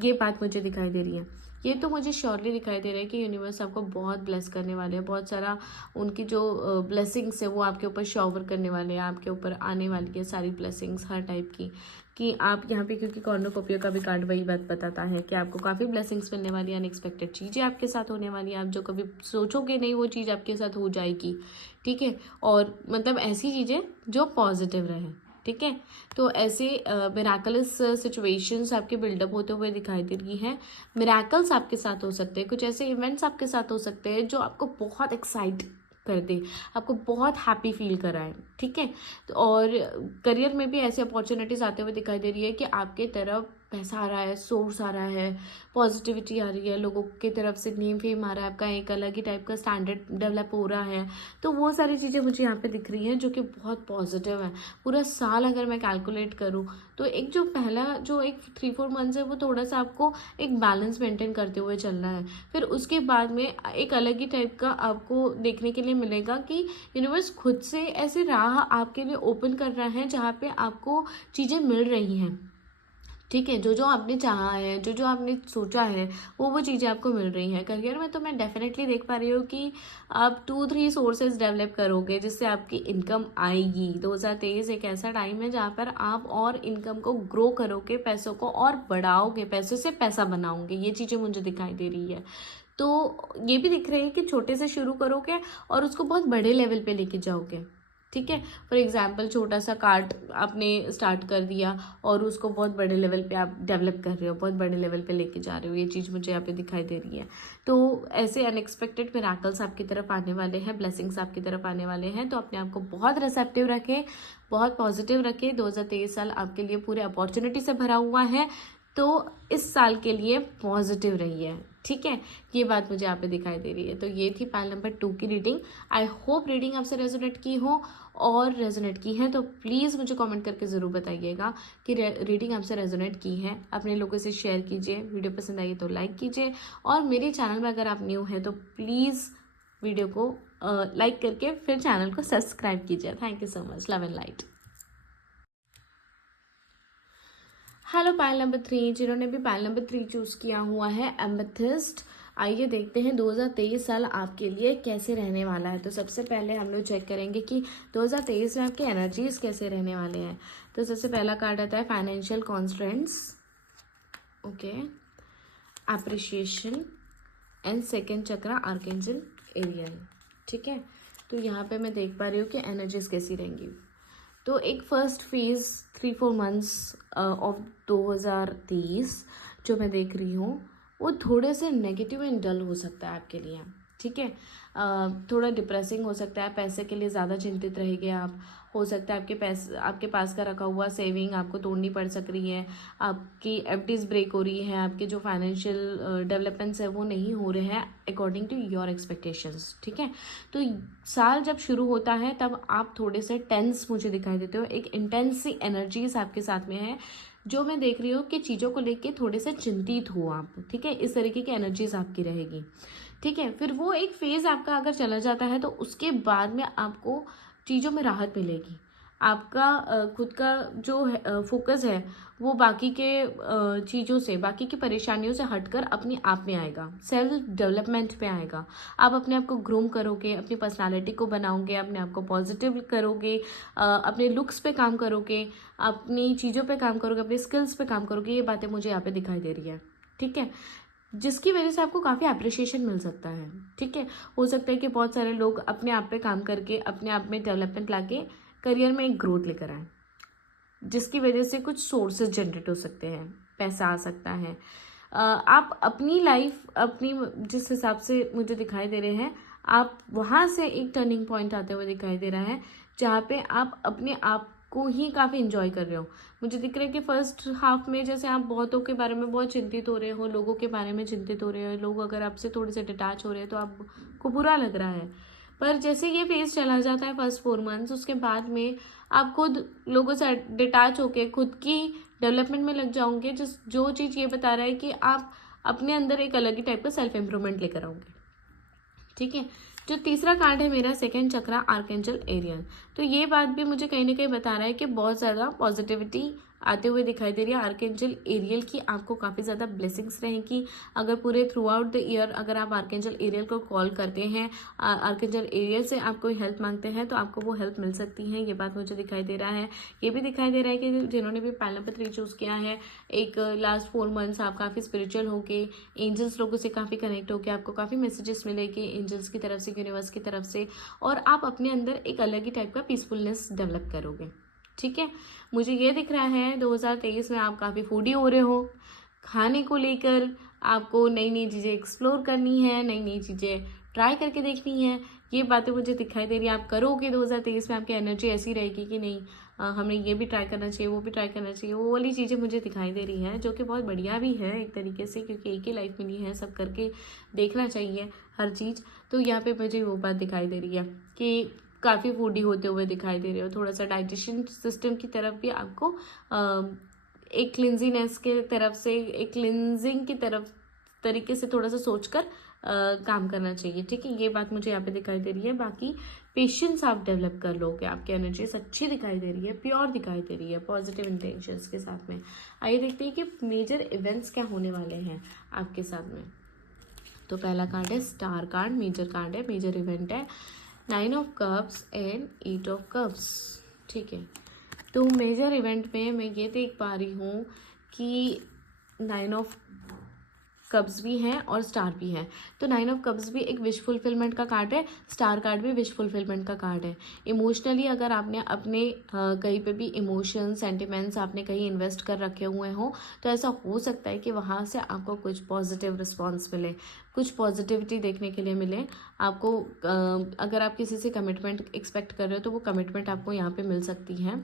ये बात मुझे दिखाई दे रही है। ये तो मुझे श्योरली दिखाई दे रहा है कि यूनिवर्स आपको बहुत ब्लेस करने वाले हैं, बहुत सारा उनकी जो ब्लेसिंग्स है वो आपके ऊपर शॉवर करने वाले हैं, आपके ऊपर आने वाली है सारी ब्लेसिंग्स हर टाइप की, कि आप यहाँ पे, क्योंकि कॉर्नोकोपियो का भी कार्ड वही बात बताता है कि आपको काफ़ी ब्लेसिंग्स मिलने वाली है, अनएक्सपेक्टेड चीज़ें आपके साथ होने वाली हैं, आप जो कभी सोचोगे नहीं वो चीज़ आपके साथ हो जाएगी, ठीक है। और मतलब ऐसी चीज़ें जो पॉजिटिव रहे, ठीक है। तो ऐसे मिराकलस सिचुएशंस आपके बिल्डअप होते हुए दिखाई दे रही हैं। मिराकल्स आपके साथ हो सकते हैं, कुछ ऐसे इवेंट्स आपके साथ हो सकते हैं जो आपको बहुत एक्साइट कर दे, आपको बहुत हैप्पी फील कराए, ठीक है। तो और करियर में भी ऐसे अपॉर्चुनिटीज़ आते हुए दिखाई दे रही है कि आपके तरफ पैसा आ रहा है, सोर्स आ रहा है, पॉजिटिविटी आ रही है, लोगों की तरफ से नेम फेम आ रहा है, आपका एक अलग ही टाइप का स्टैंडर्ड डेवलप हो रहा है। तो वो सारी चीज़ें मुझे यहाँ पे दिख रही हैं जो कि बहुत पॉजिटिव है। पूरा साल अगर मैं कैलकुलेट करूँ तो एक जो पहला जो एक 3-4 मंथ्स है वो थोड़ा सा आपको एक बैलेंस मेंटेन करते हुए चलना है। फिर उसके बाद में एक अलग ही टाइप का आपको देखने के लिए मिलेगा कि यूनिवर्स खुद से ऐसे राह आपके लिए ओपन कर रहा है जहाँ पे आपको चीज़ें मिल रही हैं, ठीक है। जो जो आपने चाहा है, जो जो आपने सोचा है, वो चीज़ें आपको मिल रही हैं। करियर में तो मैं डेफिनेटली देख पा रही हूँ कि आप 2-3 सोर्सेज डेवलप करोगे जिससे आपकी इनकम आएगी। 2023 एक ऐसा टाइम है जहाँ पर आप और इनकम को ग्रो करोगे, पैसों को और बढ़ाओगे, पैसों से पैसा बनाओगे, ये चीज़ें मुझे दिखाई दे रही है। तो ये भी दिख रही है कि छोटे से शुरू करोगे और उसको बहुत बड़े लेवल पे लेके जाओगे, ठीक है। फॉर एग्जाम्पल छोटा सा कार्ट आपने स्टार्ट कर दिया और उसको बहुत बड़े लेवल पे आप डेवलप कर रहे हो, बहुत बड़े लेवल पे लेके जा रहे हो, ये चीज़ मुझे यहाँ पे दिखाई दे रही है। तो ऐसे अनएक्सपेक्टेड मिराकल्स आपकी तरफ आने वाले हैं, ब्लेसिंग्स आपकी तरफ आने वाले हैं। तो अपने आप को बहुत रिसेप्टिव रखें, बहुत पॉजिटिव रखें। 2023 साल आपके लिए पूरे अपॉर्चुनिटी से भरा हुआ है, तो इस साल के लिए पॉजिटिव रहिए, ठीक है। ये बात मुझे यहाँ पे दिखाई दे रही है। तो ये थी पाइल नंबर 2 की रीडिंग। आई होप रीडिंग आपसे रेजोनेट की हो, और रेजोनेट की है तो प्लीज़ मुझे कमेंट करके ज़रूर बताइएगा कि रीडिंग आपसे रेजोनेट की है। अपने लोगों से शेयर कीजिए, वीडियो पसंद आई तो लाइक कीजिए, और मेरे चैनल में अगर आप न्यू हैं तो प्लीज़ वीडियो को लाइक करके फिर चैनल को सब्सक्राइब कीजिए। Thank you so much. Love and light. Hello pile number 3, जिन्होंने भी पाइल नंबर 3 चूज़ किया हुआ है एमेथिस्ट। आइए देखते हैं 2023 साल आपके लिए कैसे रहने वाला है। तो सबसे पहले हम लोग चेक करेंगे कि 2023 में आपके एनर्जीज कैसे रहने वाले हैं। तो सबसे पहला कार्ड आता है financial constraints, okay, appreciation and second chakra archangel Ariel, ठीक है। तो यहाँ पे मैं देख पा रही हूँ कि एनर्जीज कैसी रहेंगी। तो एक फर्स्ट फेज़ 3-4 मंथ्स ऑफ 2023 जो मैं देख रही हूँ वो थोड़े से नेगेटिव एंड डल हो सकता है आपके लिए, ठीक है। थोड़ा डिप्रेसिंग हो सकता है, पैसे के लिए ज़्यादा चिंतित रहेंगे आप। हो सकता है आपके पास का रखा हुआ सेविंग आपको तोड़नी पड़ सक रही है, आपकी एफडीज ब्रेक हो रही है, आपके जो फाइनेंशियल डेवलपमेंट्स है वो नहीं हो रहे हैं अकॉर्डिंग टू योर एक्सपेक्टेशंस, ठीक है। तो साल जब शुरू होता है तब आप थोड़े से टेंस मुझे दिखाई देते हो, एक इंटेंस सी एनर्जीज आपके साथ में है, जो मैं देख रही हूँ कि चीज़ों को लेके थोड़े से चिंतित हो आप, ठीक है। इस तरीके की एनर्जीज आपकी रहेगी, ठीक है। फिर वो एक फेज़ आपका अगर चला जाता है तो उसके बाद में आपको चीज़ों में राहत मिलेगी। आपका खुद का जो फोकस है वो बाकी के चीज़ों से, बाकी की परेशानियों से हटकर अपने आप में आएगा, सेल्फ डेवलपमेंट पे आएगा। आप अपने आप को ग्रूम करोगे, अपनी पर्सनालिटी को बनाओगे, अपने आप को पॉजिटिव करोगे, अपने लुक्स पे काम करोगे, अपनी चीज़ों पे काम करोगे, अपनी स्किल्स पे काम करोगे। ये बातें मुझे यहाँ पे दिखाई दे रही है, ठीक है, जिसकी वजह से आपको काफ़ी अप्रिशिएशन मिल सकता है, ठीक है। हो सकता है कि बहुत सारे लोग अपने आप पे काम करके अपने आप में डेवलपमेंट लाके करियर में एक ग्रोथ लेकर आए, जिसकी वजह से कुछ सोर्सेज जनरेट हो सकते हैं, पैसा आ सकता है। आप अपनी लाइफ अपनी जिस हिसाब से मुझे दिखाई दे रहे हैं, आप वहाँ से एक टर्निंग पॉइंट आते हुए दिखाई दे रहा है जहाँ पे आप अपने आप को ही काफ़ी इंजॉय कर रहे हो। मुझे दिख रहा है कि फर्स्ट हाफ में जैसे आप बहुतों के बारे में बहुत चिंतित हो रहे हो, लोगों के बारे में चिंतित हो रहे हो, लोग अगर आपसे थोड़े से डिटैच हो रहे हैं तो आपको बुरा लग रहा है। पर जैसे ये फेज चला जाता है फर्स्ट 4 मंथ्स, उसके बाद में आप खुद लोगों से डिटैच होके खुद की डेवलपमेंट में लग जाओगे, जो चीज़ ये बता रहा है कि आप अपने अंदर एक अलग ही टाइप का सेल्फ इम्प्रूवमेंट लेकर आओगे, ठीक है। जो तीसरा कार्ड है मेरा सेकंड चक्रा आर्कएंजल एरियल, तो ये बात भी मुझे कहीं ना कहीं बता रहा है कि बहुत ज़्यादा पॉजिटिविटी आते हुए दिखाई दे रही है आर्कएंजल एरियल की। आपको काफ़ी ज़्यादा ब्लेसिंग्स रहेंगी अगर पूरे थ्रू आउट द ईयर अगर आप आर्कएंजल एरियल को कॉल करते हैं, आर्कएंजल एरियल से आप कोई हेल्प मांगते हैं तो आपको वो हेल्प मिल सकती है। ये बात मुझे दिखाई दे रहा है। ये भी दिखाई दे रहा है कि जिन्होंने भी पैल नंबर 3 चूज़ किया है, एक लास्ट 4 मंथ्स आप काफ़ी स्पिरिचुअल होके एंजल्स लोगों से काफ़ी कनेक्ट होके आपको काफ़ी मैसेजेस मिलेंगे एंजल्स की तरफ से, यूनिवर्स की तरफ से, और आप अपने अंदर एक अलग ही टाइप का पीसफुलनेस डेवलप करोगे। ठीक है। मुझे ये दिख रहा है 2023 में आप काफ़ी फूडी हो रहे हो, खाने को लेकर आपको नई नई चीज़ें एक्सप्लोर करनी है, नई नई चीज़ें ट्राई करके देखनी है। ये बातें मुझे दिखाई दे रही है। आप करोगे 2023 में, आपकी एनर्जी ऐसी रहेगी कि नहीं हमें ये भी ट्राई करना चाहिए, वो भी ट्राई करना चाहिए। वो वाली चीज़ें मुझे दिखाई दे रही हैं, जो कि बहुत बढ़िया भी है एक तरीके से, क्योंकि एक ही लाइफ मिली है, सब करके देखना चाहिए हर चीज़। तो यहाँ पे मुझे वो बात दिखाई दे रही है कि काफ़ी फूडी होते हुए दिखाई दे रहे हो। थोड़ा सा डाइजेशन सिस्टम की तरफ भी आपको एक क्लिनजीनेस के तरफ से, एक क्लिनजिंग की तरफ तरीके से थोड़ा सा सोचकर काम करना चाहिए। ठीक है, ये बात मुझे यहाँ पे दिखाई दे रही है। बाकी पेशेंस आप डेवलप कर लोगे, आपकी एनर्जीज अच्छी दिखाई दे रही है, प्योर दिखाई दे रही है, पॉजिटिव इंटेंशंस के साथ में। आइए देखते हैं कि मेजर इवेंट्स क्या होने वाले हैं आपके साथ में। तो पहला कार्ड है स्टार कार्ड, मेजर कार्ड है, मेजर इवेंट है 9 of cups and 8 of cups. ठीक है, तो मेजर इवेंट में मैं ये देख पा रही हूँ कि 9 ऑफ कप्स भी हैं और स्टार भी हैं। तो 9 ऑफ कप्स भी एक विश फुलफिलमेंट का कार्ड है, स्टार कार्ड भी विश फुलफिलमेंट का कार्ड है। इमोशनली अगर आपने अपने कहीं पे भी इमोशंस, सेंटिमेंट्स आपने कहीं इन्वेस्ट कर रखे हुए हों, तो ऐसा हो सकता है कि वहाँ से आपको कुछ पॉजिटिव रिस्पॉन्स मिले, कुछ पॉजिटिविटी देखने के लिए मिले आपको। अगर आप किसी से कमिटमेंट एक्सपेक्ट कर रहे हो तो वो कमिटमेंट आपको यहाँ पे मिल सकती है।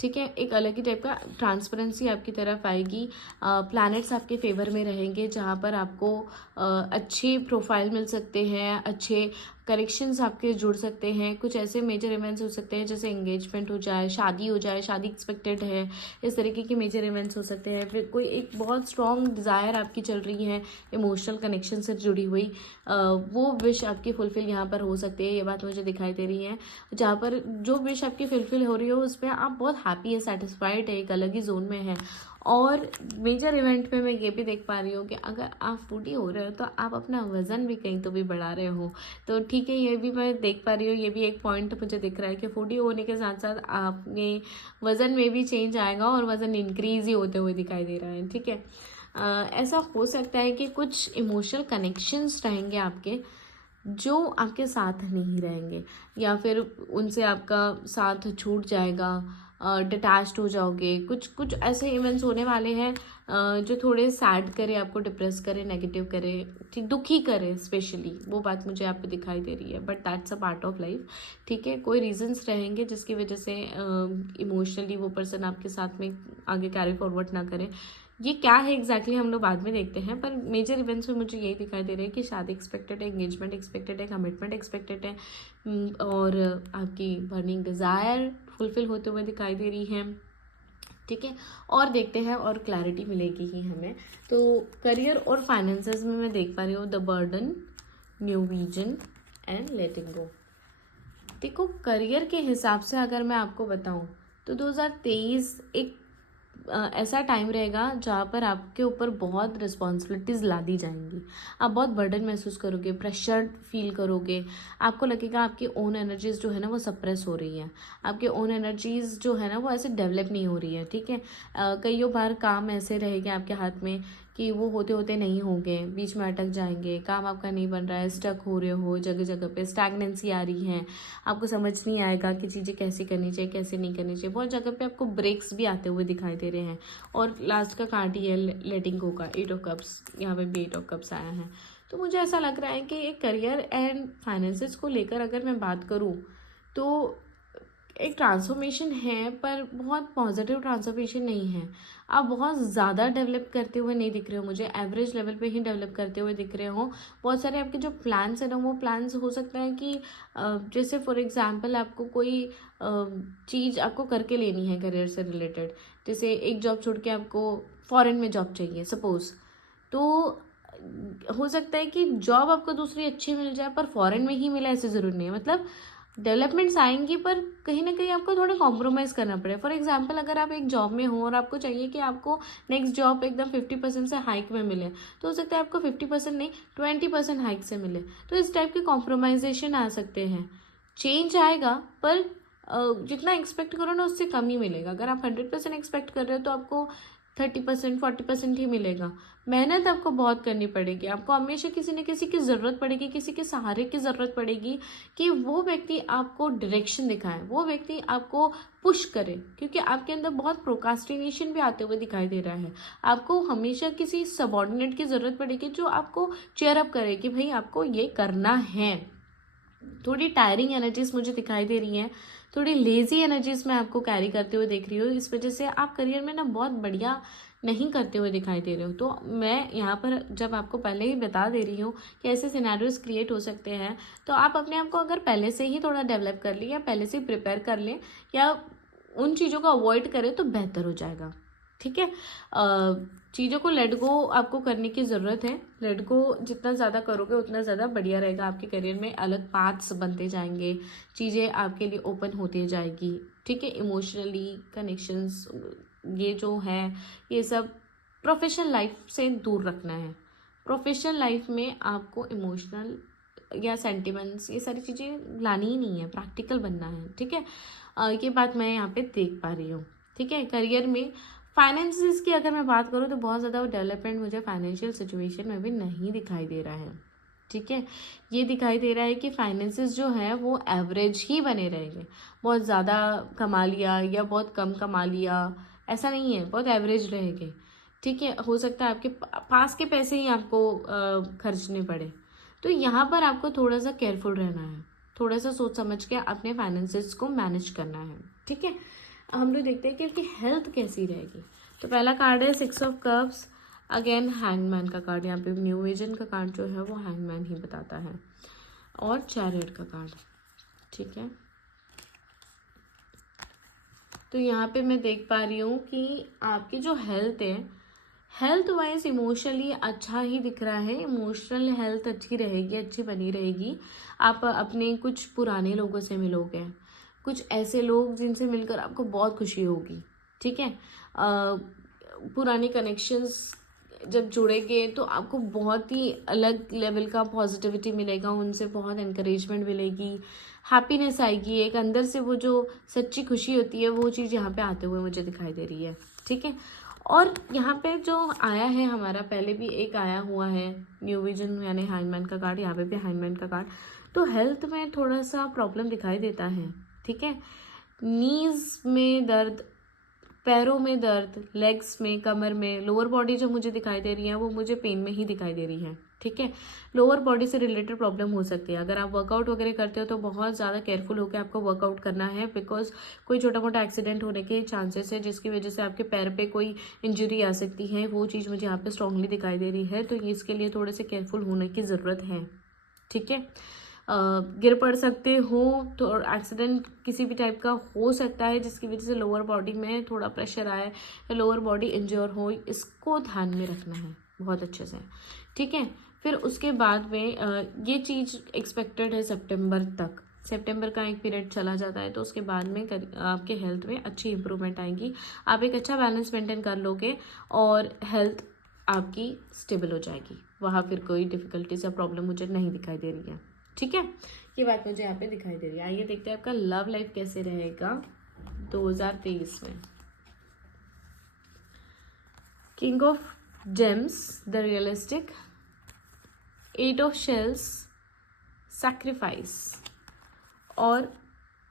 ठीक है, एक अलग ही टाइप का ट्रांसपेरेंसी आपकी तरफ आएगी। प्लैनेट्स आपके फेवर में रहेंगे, जहाँ पर आपको अच्छे प्रोफाइल मिल सकते हैं, अच्छे करेक्शंस आपके जुड़ सकते हैं। कुछ ऐसे मेजर इवेंट्स हो सकते हैं जैसे एंगेजमेंट हो जाए, शादी हो जाए, शादी एक्सपेक्टेड है, इस तरीके के मेजर इवेंट्स हो सकते हैं। फिर कोई एक बहुत स्ट्रॉन्ग डिज़ायर आपकी चल रही है इमोशनल कनेक्शन से जुड़ी हुई, वो विश आपकी फुलफिल यहाँ पर हो सकती है। ये बात मुझे दिखाई दे रही है। जहाँ पर जो विश आपकी फुलफिल हो रही हो उसमें आप बहुत हैप्पी है, सेटिस्फाइड है, एक अलग ही जोन में है। और मेजर इवेंट में मैं ये भी देख पा रही हूँ कि अगर आप फूडी हो रहे हो तो आप अपना वज़न भी कहीं तो भी बढ़ा रहे हो। तो ठीक है, ये भी मैं देख पा रही हूँ, ये भी एक पॉइंट मुझे दिख रहा है कि फूडी होने के साथ साथ आपने वज़न में भी चेंज आएगा और वज़न इंक्रीज ही होते हुए दिखाई दे रहा है। ठीक है, ऐसा हो सकता है कि कुछ इमोशनल कनेक्शंस रहेंगे आपके जो आपके साथ नहीं रहेंगे, या फिर उनसे आपका साथ छूट जाएगा, डिटैच्ड हो जाओगे। कुछ कुछ ऐसे इवेंट्स होने वाले हैं जो थोड़े सैड करे, आपको डिप्रेस करे, नेगेटिव करे, ठीक, दुखी करे स्पेशली। वो बात मुझे यहाँ पे दिखाई दे रही है, but that's a part of life. ठीक है, कोई रीजंस रहेंगे जिसकी वजह से इमोशनली वो पर्सन आपके साथ में आगे कैरी फॉरवर्ड ना करे। ये क्या है एग्जैक्टली हम लोग बाद में देखते हैं, पर मेजर इवेंट्स में मुझे यही दिखाई दे रहा है कि शादी एक्सपेक्टेड है, एंगेजमेंट एक्सपेक्टेड है, कमिटमेंट एक्सपेक्टेड है, और आपकी बर्निंग डिज़ायर फुलफिल होते हुए दिखाई दे रही है। ठीक है, और देखते हैं और क्लैरिटी मिलेगी ही हमें। तो करियर और फाइनेंसेस में मैं देख पा रही हूँ the burden, new vision and letting go. देखो, करियर के हिसाब से अगर मैं आपको बताऊं तो 2023 एक ऐसा टाइम रहेगा जहाँ पर आपके ऊपर बहुत रिस्पॉन्सिबिलिटीज़ ला दी जाएंगी। आप बहुत बर्डन महसूस करोगे, प्रेशर फील करोगे, आपको लगेगा आपकी ओन एनर्जीज़ जो है ना वो सप्रेस हो रही है, आपके ओन एनर्जीज़ जो है ना वो ऐसे डेवलप नहीं हो रही है। ठीक है, कईयों बार काम ऐसे रहेंगे आपके हाथ में कि वो होते होते नहीं होंगे, बीच में अटक जाएंगे, काम आपका नहीं बन रहा है, स्टक हो रहे हो, जगह जगह पे स्टैग्नेंसी आ रही है, आपको समझ नहीं आएगा कि चीज़ें कैसे करनी चाहिए, कैसे नहीं करनी चाहिए। बहुत जगह पे आपको ब्रेक्स भी आते हुए दिखाई दे रहे हैं। और लास्ट का कार्ड ही है लेटिंग गो का, 8 ऑफ कप्स, यहाँ पे भी 8 ऑफ कप्स आया है। तो मुझे ऐसा लग रहा है कि एक करियर एंड फाइनेंसेस को लेकर अगर मैं बात करूँ तो एक ट्रांसफॉर्मेशन है, पर बहुत पॉजिटिव ट्रांसफॉर्मेशन नहीं है। आप बहुत ज़्यादा डेवलप करते हुए नहीं दिख रहे हो, मुझे एवरेज लेवल पे ही डेवलप करते हुए दिख रहे हो। बहुत सारे आपके जो प्लान्स हैं ना, वो प्लान्स हो सकता है कि जैसे फॉर एग्जांपल आपको कोई चीज़ आपको करके लेनी है करियर से रिलेटेड, जैसे एक जॉब छोड़ के आपको फॉरेन में जॉब चाहिए सपोज़, तो हो सकता है कि जॉब आपको दूसरी अच्छी मिल जाए पर फॉरेन में ही मिले ऐसे ज़रूरी नहीं है। मतलब डेवलपमेंट्स आएंगी पर कहीं ना कहीं आपको थोड़ा कॉम्प्रोमाइज़ करना पड़े। फॉर एग्जांपल अगर आप एक जॉब में हो और आपको चाहिए कि आपको नेक्स्ट जॉब एकदम 50% से हाइक में मिले, तो हो सकता है आपको 50% नहीं 20% हाइक से मिले। तो इस टाइप के कॉम्प्रोमाइजेशन आ सकते हैं। चेंज आएगा पर जितना एक्सपेक्ट करो ना उससे कम ही मिलेगा। अगर आप 100% एक्सपेक्ट कर रहे हो तो आपको 30% 40% ही मिलेगा। मेहनत आपको बहुत करनी पड़ेगी। आपको हमेशा किसी न किसी की ज़रूरत पड़ेगी, किसी के सहारे की ज़रूरत पड़ेगी कि वो व्यक्ति आपको डायरेक्शन दिखाए, वो व्यक्ति आपको पुश करे, क्योंकि आपके अंदर बहुत प्रोकास्टिनेशन भी आते हुए दिखाई दे रहा है। आपको हमेशा किसी सबॉर्डिनेट की ज़रूरत पड़ेगी जो आपको चेयर अप करे कि भाई आपको ये करना है। थोड़ी टायरिंग एनर्जीज मुझे दिखाई दे रही हैं, थोड़ी लेजी एनर्जीज मैं आपको कैरी करते हुए देख रही हूँ। इस वजह से आप करियर में ना बहुत बढ़िया नहीं करते हुए दिखाई दे रहे हो। तो मैं यहाँ पर जब आपको पहले ही बता दे रही हूँ कि ऐसे सिनेरियोज क्रिएट हो सकते हैं, तो आप अपने आप को अगर पहले से ही थोड़ा डेवलप कर लें या पहले से प्रिपेयर कर लें या उन चीज़ों को अवॉइड करें तो बेहतर हो जाएगा। ठीक है, चीज़ों को लेट गो आपको करने की ज़रूरत है। लेट गो जितना ज़्यादा करोगे उतना ज़्यादा बढ़िया रहेगा। आपके करियर में अलग पाथ्स बनते जाएंगे, चीज़ें आपके लिए ओपन होती जाएगी। ठीक है, इमोशनली कनेक्शंस ये जो है ये सब प्रोफेशनल लाइफ से दूर रखना है। प्रोफेशनल लाइफ में आपको इमोशनल या सेंटिमेंट्स ये सारी चीज़ें लानी ही नहीं है, प्रैक्टिकल बनना है। ठीक है, ये बात मैं यहाँ पे देख पा रही हूँ। ठीक है, करियर में फाइनेंसिस की अगर मैं बात करूँ तो बहुत ज़्यादा डेवलपमेंट मुझे फाइनेंशियल सिचुएशन में भी नहीं दिखाई दे रहा है। ठीक है, ये दिखाई दे रहा है कि फाइनेंसिस जो है वो एवरेज ही बने रहेंगे। बहुत ज़्यादा कमा लिया या बहुत कम कमा लिया ऐसा नहीं है, बहुत एवरेज रहेंगे। ठीक है, हो सकता है आपके पास के पैसे ही आपको खर्चने पड़े। तो यहाँ पर आपको थोड़ा सा केयरफुल रहना है, थोड़ा सा सोच समझ के अपने फाइनेंसेस को मैनेज करना है। ठीक है, हम लोग देखते हैं कि उनकी हेल्थ कैसी रहेगी। तो पहला कार्ड है 6 ऑफ कप्स, अगेन हैंगमैन का कार्ड। यहाँ पे न्यू विजन का कार्ड जो है वो हैंगमैन ही बताता है, और चैरियट का कार्ड। ठीक है, तो यहाँ पे मैं देख पा रही हूँ कि आपकी जो हेल्थ है, हेल्थ वाइज इमोशनली अच्छा ही दिख रहा है। इमोशनल हेल्थ अच्छी रहेगी, अच्छी बनी रहेगी। आप अपने कुछ पुराने लोगों से मिलोगे, कुछ ऐसे लोग जिनसे मिलकर आपको बहुत खुशी होगी। ठीक है, पुराने कनेक्शंस जब जुड़ेंगे तो आपको बहुत ही अलग लेवल का पॉजिटिविटी मिलेगा, उनसे बहुत एनकरेजमेंट मिलेगी, हैप्पीनेस आएगी। एक अंदर से वो जो सच्ची खुशी होती है वो चीज़ यहाँ पे आते हुए मुझे दिखाई दे रही है। ठीक है, और यहाँ पे जो आया है हमारा पहले भी एक आया हुआ है न्यू विजन यानी हैंगमैन का कार्ड, यहाँ पे भी हैंगमैन का कार्ड। तो हेल्थ में थोड़ा सा प्रॉब्लम दिखाई देता है। ठीक है, नीज में दर्द, पैरों में दर्द, लेग्स में, कमर में, लोअर बॉडी जो मुझे दिखाई दे रही है वो मुझे पेन में ही दिखाई दे रही है। ठीक है, लोअर बॉडी से रिलेटेड प्रॉब्लम हो सकती है। अगर आप वर्कआउट वगैरह करते हो तो बहुत ज़्यादा केयरफुल होकर आपको वर्कआउट करना है, बिकॉज कोई छोटा मोटा एक्सीडेंट होने के चांसेस है जिसकी वजह से आपके पैर पे कोई इंजरी आ सकती है। वो चीज़ मुझे यहाँ पे स्ट्रांगली दिखाई दे रही है, तो इसके लिए थोड़े से केयरफुल होने की ज़रूरत है। ठीक है, गिर पड़ सकते हो तो एक्सीडेंट किसी भी टाइप का हो सकता है जिसकी वजह से लोअर बॉडी में थोड़ा प्रेशर आए या लोअर बॉडी इंजर हो, इसको ध्यान में रखना है बहुत अच्छे से। ठीक है, फिर उसके बाद में ये चीज़ एक्सपेक्टेड है सितंबर तक। सितंबर का एक पीरियड चला जाता है तो उसके बाद में आपके हेल्थ में अच्छी इंप्रूवमेंट आएगी। आप एक अच्छा बैलेंस मेंटेन कर लोगे और हेल्थ आपकी स्टेबल हो जाएगी। वहाँ फिर कोई डिफिकल्टीज या प्रॉब्लम मुझे नहीं दिखाई दे रही है। ठीक है, ये बात मुझे यहाँ पे दिखाई दे रही है। आइए देखते हैं आपका लव लाइफ कैसे रहेगा 2023 में। King of gems, the realistic, 8 of shells, sacrifice, और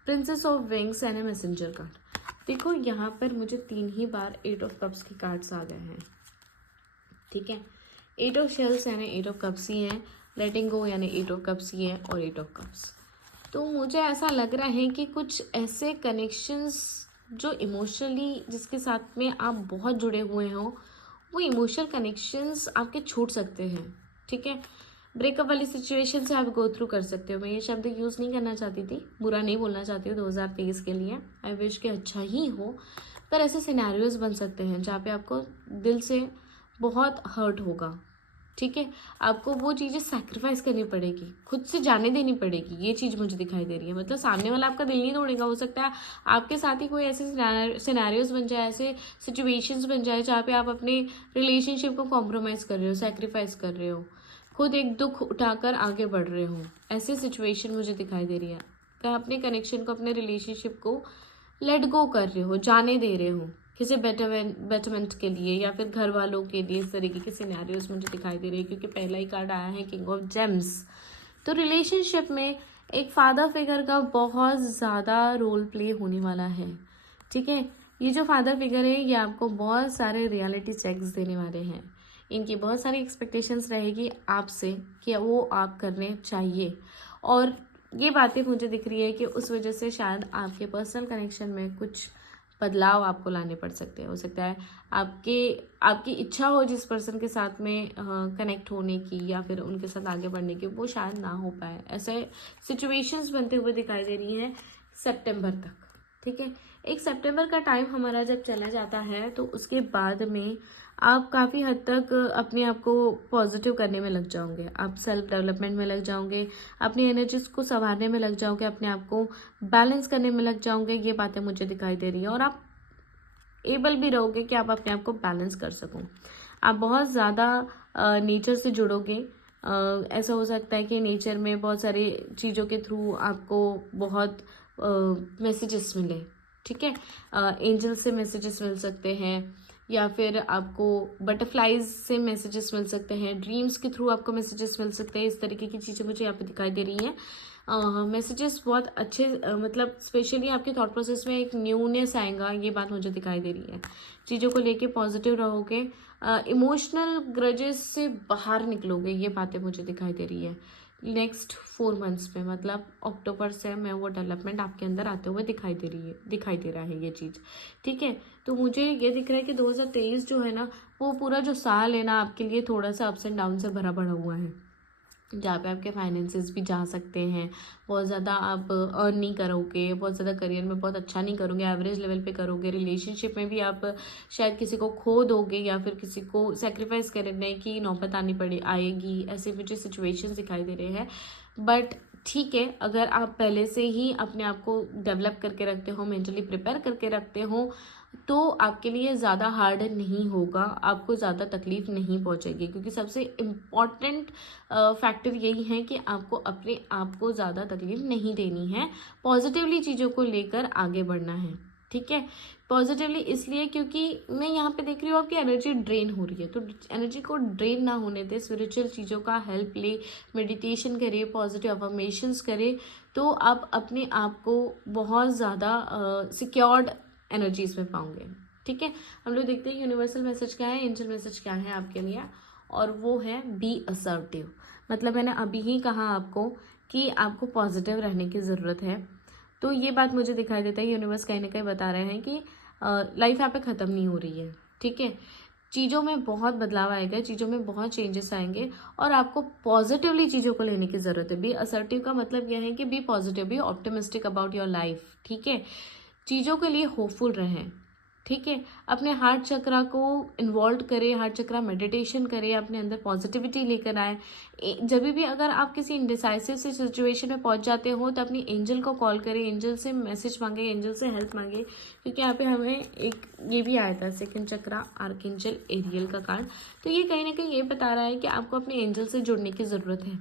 princess of wings and a messenger card. देखो यहाँ पर मुझे 3 ही बार 8 ऑफ कप्स की कार्ड्स आ गए हैं। ठीक है, 8 ऑफ शेल्स यानी 8 ऑफ कप्स ही हैं, लेटिंग गो यानी 8 ऑफ कप्स ही है, और 8 ऑफ कप्स। तो मुझे ऐसा लग रहा है कि कुछ ऐसे कनेक्शंस जो इमोशनली जिसके साथ में आप बहुत जुड़े हुए हो, वो इमोशनल कनेक्शंस आपके छूट सकते हैं। ठीक है, ब्रेकअप वाली सिचुएशन से आप गो थ्रू कर सकते हो। मैं ये शब्द यूज़ नहीं करना चाहती थी, बुरा नहीं बोलना चाहती हूँ 2023 के लिए। आई विश कि अच्छा ही हो, पर ऐसे सिनेरियोज बन सकते हैं जहाँ पे आपको दिल से बहुत हर्ट होगा। ठीक है, आपको वो चीज़ें सैक्रिफाइस करनी पड़ेगी, खुद से जाने देनी पड़ेगी, ये चीज़ मुझे दिखाई दे रही है। मतलब सामने वाला आपका दिल नहीं तोड़ेगा, हो सकता है आपके साथ ही कोई ऐसे सिनेरियोज बन जाए, ऐसे सिचुएशंस बन जाए जहाँ पे आप अपने रिलेशनशिप को कॉम्प्रोमाइज़ कर रहे हो, सैक्रिफाइस कर रहे हो, खुद एक दुख उठाकर आगे बढ़ रहे हो, ऐसे सिचुएशन मुझे दिखाई दे रही है कि आप अपने कनेक्शन को, अपने रिलेशनशिप को लेट गो कर रहे हो, जाने दे रहे हो किसी बेटरमेंट के लिए या फिर घर वालों के लिए। इस तरीके के सिनेरियोज मुझे दिखाई दे रही है क्योंकि पहला ही कार्ड आया है किंग ऑफ जेम्स। तो रिलेशनशिप में एक फादर फिगर का बहुत ज़्यादा रोल प्ले होने वाला है। ठीक है, ये जो फादर फिगर है ये आपको बहुत सारे रियलिटी चेक्स देने वाले हैं, इनकी बहुत सारी एक्सपेक्टेशंस रहेगी आपसे कि वो आप करने चाहिए। और ये बातें मुझे दिख रही है कि उस वजह से शायद आपके पर्सनल कनेक्शन में कुछ बदलाव आपको लाने पड़ सकते हैं। हो सकता है आपकी इच्छा हो जिस पर्सन के साथ में कनेक्ट होने की या फिर उनके साथ आगे बढ़ने की, वो शायद ना हो पाए। ऐसे सिचुएशंस बनते हुए दिखाई दे रही हैं सितंबर तक। ठीक है, एक सितंबर का टाइम हमारा जब चला जाता है तो उसके बाद में आप काफ़ी हद तक अपने आप को पॉजिटिव करने में लग जाओगे, आप सेल्फ डेवलपमेंट में लग जाओगे, अपनी एनर्जीज को संवारने में लग जाओगे, अपने आप को बैलेंस करने में लग जाओगे। ये बातें मुझे दिखाई दे रही है और आप एबल भी रहोगे कि आप अपने आप को बैलेंस कर सको। आप बहुत ज़्यादा नेचर से जुड़ोगे। ऐसा हो सकता है कि नेचर में बहुत सारी चीज़ों के थ्रू आपको बहुत मैसेजेस मिले। ठीक है, एंजल से मैसेजेस मिल सकते हैं या फिर आपको बटरफ्लाइज से मैसेजेस मिल सकते हैं, ड्रीम्स के थ्रू आपको मैसेजेस मिल सकते हैं। इस तरीके की चीज़ें मुझे यहाँ पे दिखाई दे रही हैं। मैसेजेस बहुत अच्छे, मतलब स्पेशली आपके थॉट प्रोसेस में एक न्यूनेस आएगा, ये बात मुझे दिखाई दे रही है। चीज़ों को लेके पॉजिटिव रहोगे, इमोशनल ग्रजेस से बाहर निकलोगे, ये बातें मुझे दिखाई दे रही है नेक्स्ट 4 मंथ्स में। मतलब अक्टूबर से मैं वो डेवलपमेंट आपके अंदर आते हुए दिखाई दे रहा है ये चीज़। ठीक है, तो मुझे ये दिख रहा है कि 2023 जो है ना, वो पूरा जो साल है ना आपके लिए थोड़ा सा अप्स एंड डाउन से भरा पड़ा हुआ है, जहाँ पे आपके फाइनेंसेस भी जा सकते हैं। बहुत ज़्यादा आप अर्न नहीं करोगे, बहुत ज़्यादा करियर में बहुत अच्छा नहीं करोगे, एवरेज लेवल पे करोगे। रिलेशनशिप में भी आप शायद किसी को खो दोगे या फिर किसी को सेक्रीफाइस करने की नौबत आएगी। ऐसे मुझे सिचुएशंस दिखाई दे रहे हैं। बट ठीक है, अगर आप पहले से ही अपने आप को डेवलप करके रखते हो, मेंटली प्रिपेयर करके रखते हो, तो आपके लिए ज़्यादा हार्ड नहीं होगा, आपको ज़्यादा तकलीफ नहीं पहुंचेगी। क्योंकि सबसे इम्पॉर्टेंट फैक्टर यही है कि आपको अपने आप को ज़्यादा तकलीफ नहीं देनी है, पॉजिटिवली चीज़ों को लेकर आगे बढ़ना है। ठीक है, पॉजिटिवली इसलिए क्योंकि मैं यहाँ पे देख रही हूँ आपकी एनर्जी ड्रेन हो रही है, तो एनर्जी को ड्रेन ना होने दे, स्पिरिचुअल चीज़ों का हेल्प ले, मेडिटेशन करे, पॉजिटिव अफर्मेशंस करे, तो आप अपने आप को बहुत ज़्यादा सिक्योर्ड एनर्जीज में पाओगे। ठीक है, हम लोग देखते हैं यूनिवर्सल मैसेज क्या है, एंजल मैसेज क्या है आपके लिए, और वो है बी असर्टिव। मतलब मैंने अभी ही कहा आपको कि आपको पॉजिटिव रहने की ज़रूरत है। तो ये बात मुझे दिखाई देता है, यूनिवर्स कहीं ना कहीं बता रहे हैं कि लाइफ यहाँ पे ख़त्म नहीं हो रही है। ठीक है, चीज़ों में बहुत बदलाव आएगा, चीज़ों में बहुत चेंजेस आएंगे और आपको पॉजिटिवली चीज़ों को लेने की ज़रूरत है। बी असर्टिव का मतलब यह है कि be positive, be optimistic about your life. ठीक है, चीज़ों के लिए होपफुल रहें। ठीक है, अपने हार्ट चक्रा को इन्वॉल्व करें, हार्ट चक्रा मेडिटेशन करें, अपने अंदर पॉजिटिविटी लेकर आए। जब भी अगर आप किसी इनडिसाइसिव से सिचुएशन में पहुंच जाते हो तो अपनी एंजल को कॉल करें, एंजल से मैसेज मांगे, एंजल से हेल्प मांगे। क्योंकि यहाँ पे हमें एक ये भी आया था सेकंड चक्रा आर्कएंजल एरियल का कार्ड। तो ये कहीं ना कहीं ये बता रहा है कि आपको अपने एंजल से जुड़ने की ज़रूरत है,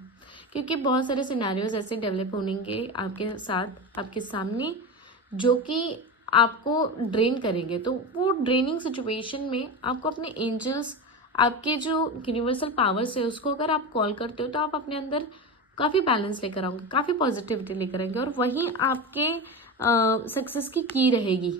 क्योंकि बहुत सारे सिनेरियोज ऐसे डेवलप होंगे आपके साथ, आपके सामने, जो कि आपको ड्रेन करेंगे। तो वो ड्रेनिंग सिचुएशन में आपको अपने एंजल्स, आपके जो यूनिवर्सल पावर्स है, उसको अगर आप कॉल करते हो तो आप अपने अंदर काफ़ी बैलेंस लेकर आओगे, काफ़ी पॉजिटिविटी लेकर आएंगे और वहीं आपके सक्सेस की रहेगी।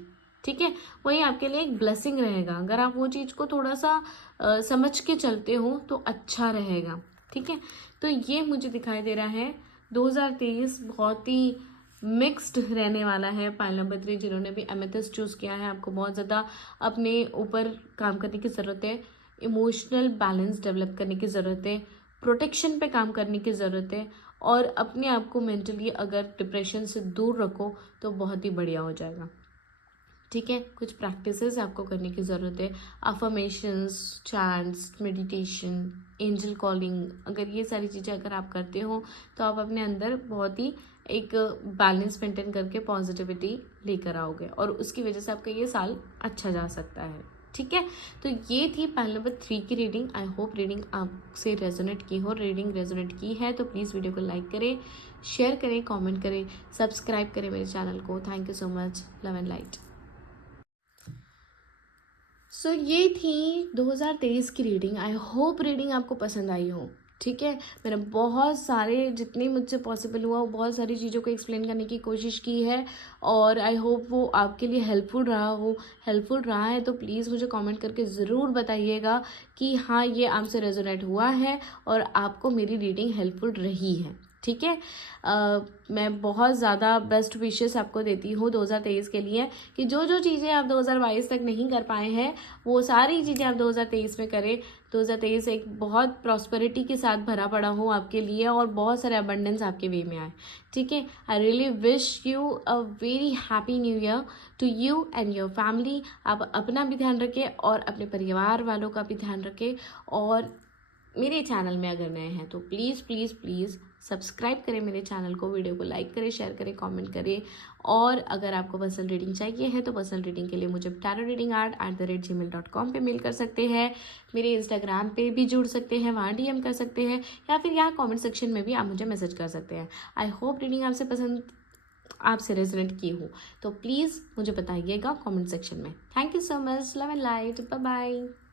ठीक है, वही आपके लिए एक ब्लेसिंग रहेगा। अगर आप वो चीज़ को थोड़ा सा समझ के चलते हो तो अच्छा रहेगा। ठीक है, तो ये मुझे दिखाई दे रहा है 2023 बहुत ही मिक्स्ड रहने वाला है। पाइल नंबर 3 जिन्होंने भी एमेथिस्ट चूज़ किया है, आपको बहुत ज़्यादा अपने ऊपर काम करने की ज़रूरत है, इमोशनल बैलेंस डेवलप करने की ज़रूरत है, प्रोटेक्शन पे काम करने की ज़रूरत है और अपने आप को मेंटली अगर डिप्रेशन से दूर रखो तो बहुत ही बढ़िया हो जाएगा। ठीक है। कुछ प्रैक्टिसेस आपको करने की ज़रूरत है, affirmations, chants, meditation, angel calling. अगर ये सारी चीज़ें अगर आप करते हो तो आप अपने अंदर बहुत ही एक बैलेंस मेंटेन करके पॉजिटिविटी लेकर आओगे और उसकी वजह से आपका ये साल अच्छा जा सकता है। ठीक है, तो ये थी पैनल नंबर 3 की रीडिंग। आई होप रीडिंग आपसे रेजोनेट की हो। रीडिंग रेजोनेट की है तो प्लीज़ वीडियो को लाइक करें, शेयर करें, कमेंट करें, सब्सक्राइब करें मेरे चैनल को। Thank you so much. Love and light. So ये थी 2023 की रीडिंग। आई होप रीडिंग आपको पसंद आई हो। ठीक है, मैंने बहुत सारे जितनी मुझसे पॉसिबल हुआ वो बहुत सारी चीज़ों को एक्सप्लेन करने की कोशिश की है और आई होप वो आपके लिए हेल्पफुल रहा हो। हेल्पफुल रहा है तो प्लीज़ मुझे कमेंट करके ज़रूर बताइएगा कि हाँ ये आपसे रेजोनेट हुआ है और आपको मेरी रीडिंग हेल्पफुल रही है। ठीक है, मैं बहुत ज़्यादा बेस्ट विशेस आपको देती हूँ 2023 के लिए कि जो जो चीज़ें आप 2022 तक नहीं कर पाए हैं वो सारी चीज़ें आप 2023 में करें। 2023 एक बहुत प्रॉस्पेरिटी के साथ भरा पड़ा हो आपके लिए और बहुत सारे अबंडेंस आपके वे में आए। ठीक है, I really wish you a very happy new year to you and your family. आप अपना भी ध्यान रखें और अपने परिवार वालों का भी ध्यान रखें और मेरे चैनल में अगर नए हैं तो प्लीज़ प्लीज़ प्लीज़ सब्सक्राइब करें मेरे चैनल को, वीडियो को लाइक करें, शेयर करें, कमेंट करें। और अगर आपको पर्सनल रीडिंग चाहिए है तो पर्सनल रीडिंग के लिए मुझे tarotreadingart@gmail.com पे मेल कर सकते हैं। मेरे इंस्टाग्राम पे भी जुड़ सकते हैं, वहाँ DM कर सकते हैं या फिर यहाँ कमेंट सेक्शन में भी आप मुझे मैसेज कर सकते हैं। आई होप रीडिंग आपसे रेजोनेट की हो तो प्लीज़ मुझे बताइएगा कमेंट सेक्शन में। Thank you so much. Love and light. Bye bye.